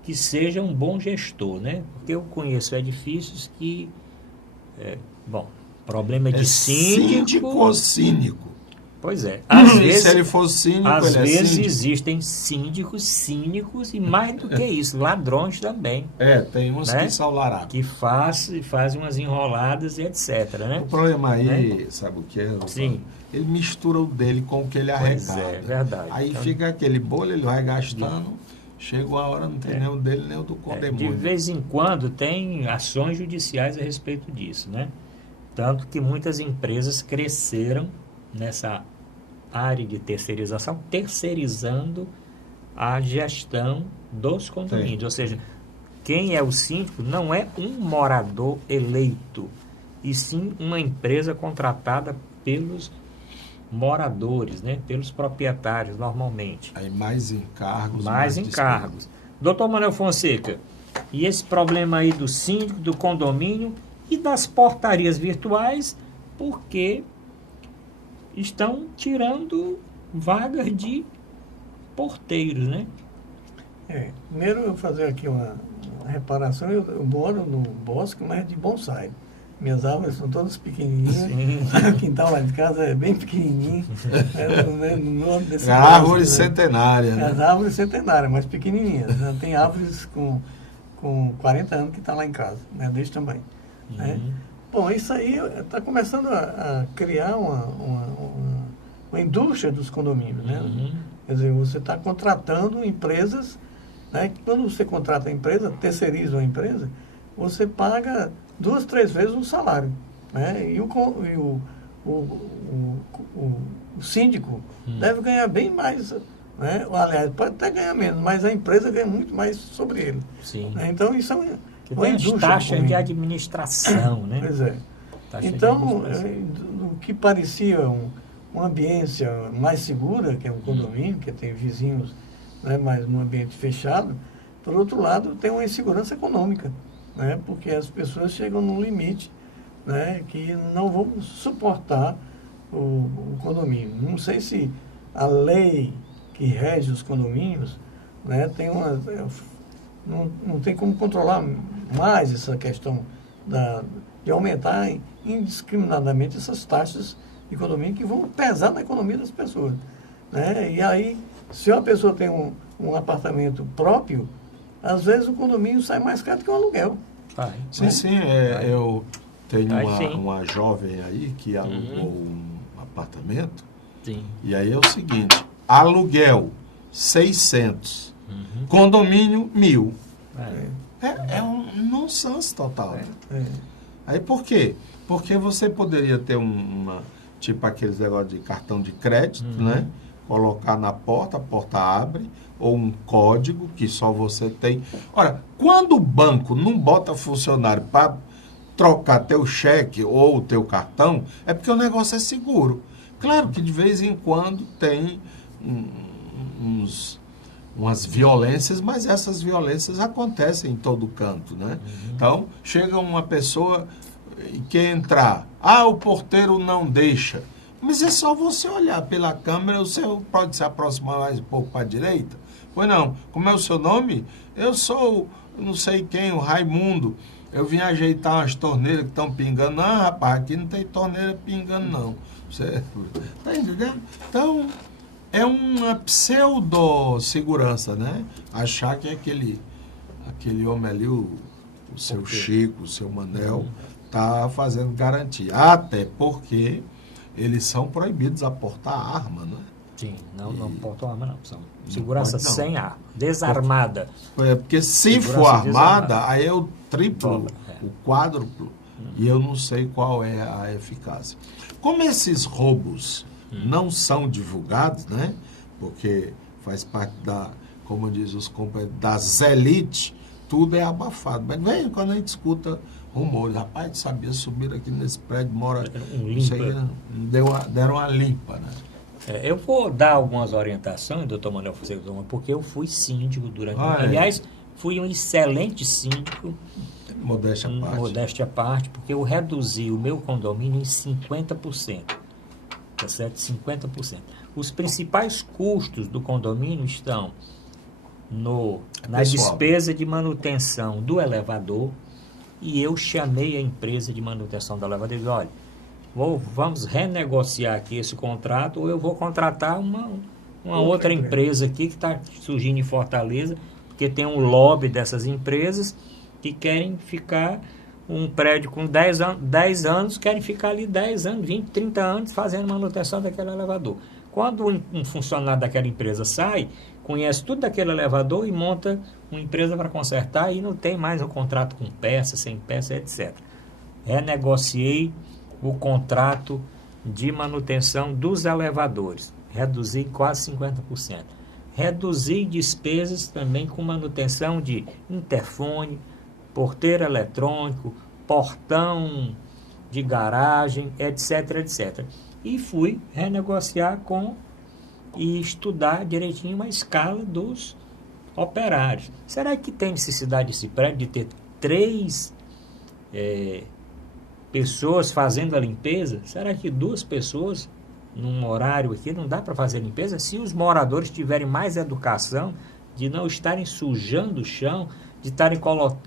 que seja um bom gestor, né? Porque eu conheço edifícios que, problema de síndico ou cínico? Pois é. Às vezes, se ele for cínico, às ele vezes síndico. Existem síndicos cínicos e mais do que isso, ladrões também. Tem uns que são laracos. Que fazem umas enroladas e etc. Né? O problema aí, sabe o que é? Sim. Ele mistura o dele com o que ele arrecada. É verdade. Aí então, fica aquele bolo, ele vai gastando, chega uma hora, não tem nem o dele, nem o do condemônio. De vez em quando tem ações judiciais a respeito disso, né? Tanto que muitas empresas cresceram nessa área de terceirização, terceirizando a gestão dos condomínios. Sim. Ou seja, quem é o síndico não é um morador eleito, e sim uma empresa contratada pelos moradores, né? Pelos proprietários, normalmente. Aí mais encargos. Mais encargos. Doutor Manuel Fonseca, e esse problema aí do síndico, do condomínio e das portarias virtuais, porque estão tirando vagas de porteiros, né? Primeiro eu vou fazer aqui uma reparação. Eu moro no bosque, mas de bonsai. Minhas árvores são todas pequenininhas. O quintal lá de casa é bem pequenininho. Árvore centenária, né? As árvores centenárias, mas pequenininhas. Tem árvores com 40 anos que estão lá em casa, né? Desse tamanho. Né? Bom, isso aí está começando a criar uma indústria dos condomínios, né? Quer dizer, você está contratando empresas, né? Quando você contrata a empresa, terceiriza uma empresa, você paga 2, 3 vezes o salário, né? E o síndico deve ganhar bem mais, né? Aliás, pode até ganhar menos, mas a empresa ganha muito mais sobre ele. Sim. Né? Então, isso é uma tem indústria. As taxas de administração, né? Pois é. Então, o que parecia uma ambiência mais segura, que é um condomínio, que tem vizinhos, né, mas num ambiente fechado, por outro lado, tem uma insegurança econômica, né, porque as pessoas chegam num limite, né, que não vão suportar o condomínio. Não sei se a lei que rege os condomínios, né, não tem como controlar mais essa questão de aumentar indiscriminadamente essas taxas de condomínio que vão pesar na economia das pessoas. Né? E aí, se uma pessoa tem um apartamento próprio, às vezes o condomínio sai mais caro que o aluguel. Sim, sim. Eu tenho uma jovem aí que alugou um apartamento. Sim. E aí é o seguinte, aluguel 600, condomínio 1.000. É um nonsense total. Aí por quê? Porque você poderia ter tipo aqueles negócios de cartão de crédito, né? Colocar na porta, a porta abre, ou um código que só você tem. Ora, quando o banco não bota funcionário para trocar teu cheque ou teu cartão, é porque o negócio é seguro. Claro que de vez em quando tem umas violências, mas essas violências acontecem em todo canto, né? Então, chega uma pessoa e quer entrar. O porteiro não deixa. Mas é só você olhar pela câmera, você pode se aproximar mais um pouco para a direita. Pois não. Como é o seu nome? Eu sou não sei quem, o Raimundo. Eu vim ajeitar umas torneiras que estão pingando. Não, rapaz, aqui não tem torneira pingando, não. Você tá entendendo? Então, é uma pseudo-segurança, né? Achar que aquele homem ali, o seu Chico, o seu Manel, está fazendo garantia. Até porque eles são proibidos a portar arma, né? Sim, não portam arma, não. São segurança sem arma, desarmada. Porque se for armada, aí é o triplo, o quádruplo, e eu não sei qual é a eficácia. Como esses roubos não são divulgados, né? Porque faz parte como diz os companheiros, das elites, tudo é abafado. Mas vem quando a gente escuta rumores, rapaz, sabia subir aqui nesse prédio, mora... Deram uma limpa, né? Eu vou dar algumas orientações, doutor Manuel Fonseca, porque eu fui síndico durante... Aliás, fui um excelente síndico. Modéstia à parte, porque eu reduzi o meu condomínio em 50%. Tá certo? 50%. Os principais custos do condomínio estão na despesa de manutenção do elevador, e eu chamei a empresa de manutenção do elevador e disse, olha, vamos renegociar aqui esse contrato, ou eu vou contratar uma outra empresa aqui que está surgindo em Fortaleza, porque tem um lobby dessas empresas que querem ficar um prédio com 10 anos, querem ficar ali 10 anos, 20, 30 anos fazendo manutenção daquele elevador. Quando um funcionário daquela empresa sai, conhece tudo daquele elevador e monta uma empresa para consertar e não tem mais um contrato com peça, sem peça, etc. Renegociei o contrato de manutenção dos elevadores, reduzi quase 50%. Reduzi despesas também com manutenção de interfone, porteiro eletrônico, portão de garagem, etc, etc. E fui renegociar e estudar direitinho uma escala dos operários. Será que tem necessidade desse prédio de ter 3 pessoas fazendo a limpeza? Será que 2 pessoas num horário aqui não dá para fazer a limpeza? Se os moradores tiverem mais educação, de não estarem sujando o chão, de estarem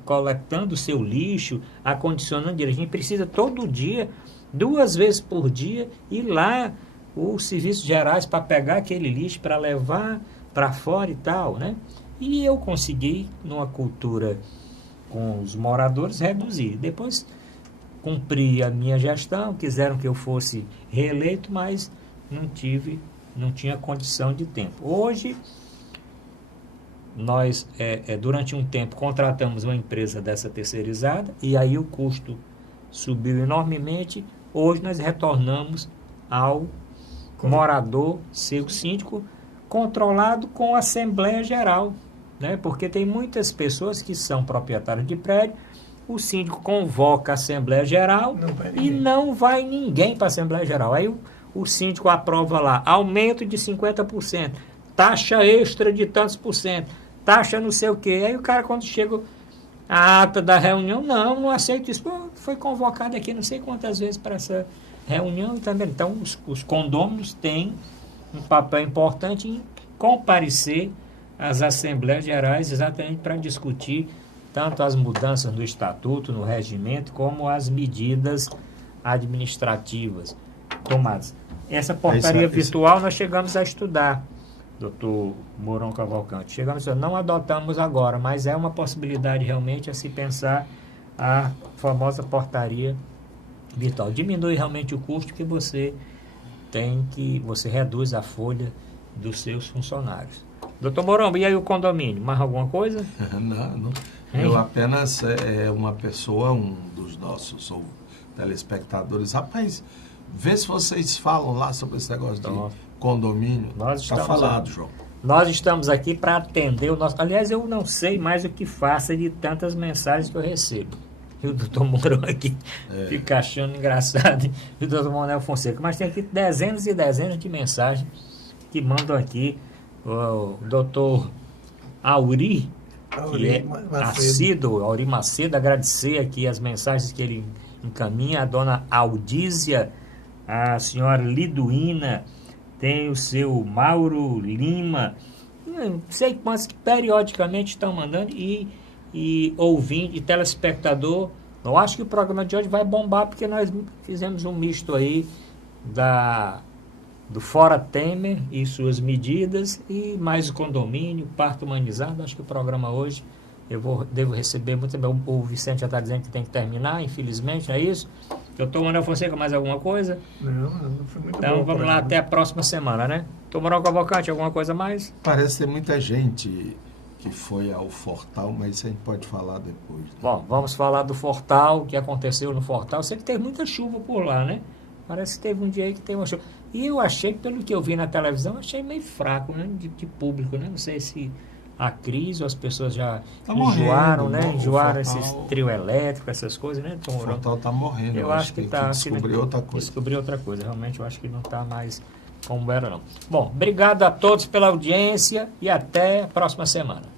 coletando o seu lixo, acondicionando direitinho, precisa todo dia, 2 vezes por dia, ir lá os serviços gerais para pegar aquele lixo, para levar para fora e tal, né? E eu consegui, numa cultura com os moradores, reduzir. Depois, cumpri a minha gestão, quiseram que eu fosse reeleito, mas não tinha condição de tempo. Hoje, nós, durante um tempo, contratamos uma empresa dessa terceirizada e aí o custo subiu enormemente. Hoje nós retornamos ao morador ser o síndico controlado com a Assembleia Geral, né? Porque tem muitas pessoas que são proprietários de prédio, o síndico convoca a Assembleia Geral e não vai ninguém para a Assembleia Geral. Aí o síndico aprova lá aumento de 50%, taxa extra de tantos por cento, taxa não sei o quê. Aí o cara, quando chega a ata da reunião, não aceito isso. Pô, foi convocado aqui não sei quantas vezes para essa reunião. Também. Então, os condôminos têm um papel importante em comparecer às Assembleias Gerais exatamente para discutir tanto as mudanças no estatuto, no regimento, como as medidas administrativas tomadas. Essa portaria virtual nós chegamos a estudar, doutor Mourão Cavalcante. Chegamos a não adotamos agora, mas é uma possibilidade realmente a se pensar a famosa portaria virtual. Diminui realmente o custo que você reduz a folha dos seus funcionários. Doutor Mourão, e aí o condomínio? Mais alguma coisa? Não. Eu apenas uma pessoa, um dos nossos telespectadores. Rapaz, vê se vocês falam lá sobre esse negócio de condomínio. Está falado, João. Nós estamos aqui para atender o nosso... Aliás, eu não sei mais o que faça de tantas mensagens que eu recebo. E o doutor Mourão aqui fica achando engraçado. E o doutor Manuel Fonseca. Mas tem aqui dezenas e dezenas de mensagens que mandam aqui. O doutor Auri, que é assíduo, Auri Macedo, agradecer aqui as mensagens que ele encaminha. A dona Aldísia, a senhora Liduína, tem o seu Mauro Lima, não sei quantos que periodicamente estão mandando e ouvindo, e telespectador. Eu acho que o programa de hoje vai bombar, porque nós fizemos um misto aí do Fora Temer e suas medidas, e mais o condomínio, parto humanizado. Acho que o programa hoje devo receber muito bem. O Vicente já está dizendo que tem que terminar, infelizmente, não é isso? Doutor Manuel Fonseca, mais alguma coisa? Não foi muito bom. Então vamos lá, até a próxima semana, né? Doutor Mourão Cavalcante, alguma coisa mais? Parece ter muita gente que foi ao Fortal, mas isso a gente pode falar depois. Né? Bom, vamos falar do Fortal, o que aconteceu no Fortal. Eu sei que teve muita chuva por lá, né? Parece que teve um dia aí que teve uma chuva. E eu achei, pelo que eu vi na televisão, achei meio fraco, né? De público, né? Não sei se a crise ou as pessoas já enjoaram, né? Enjoaram esses trio elétrico, essas coisas, né? O Fortal está morrendo. Eu acho que está. Descobriu outra coisa. Descobriu outra coisa. Realmente, eu acho que não está mais como era, não. Bom, obrigado a todos pela audiência e até a próxima semana.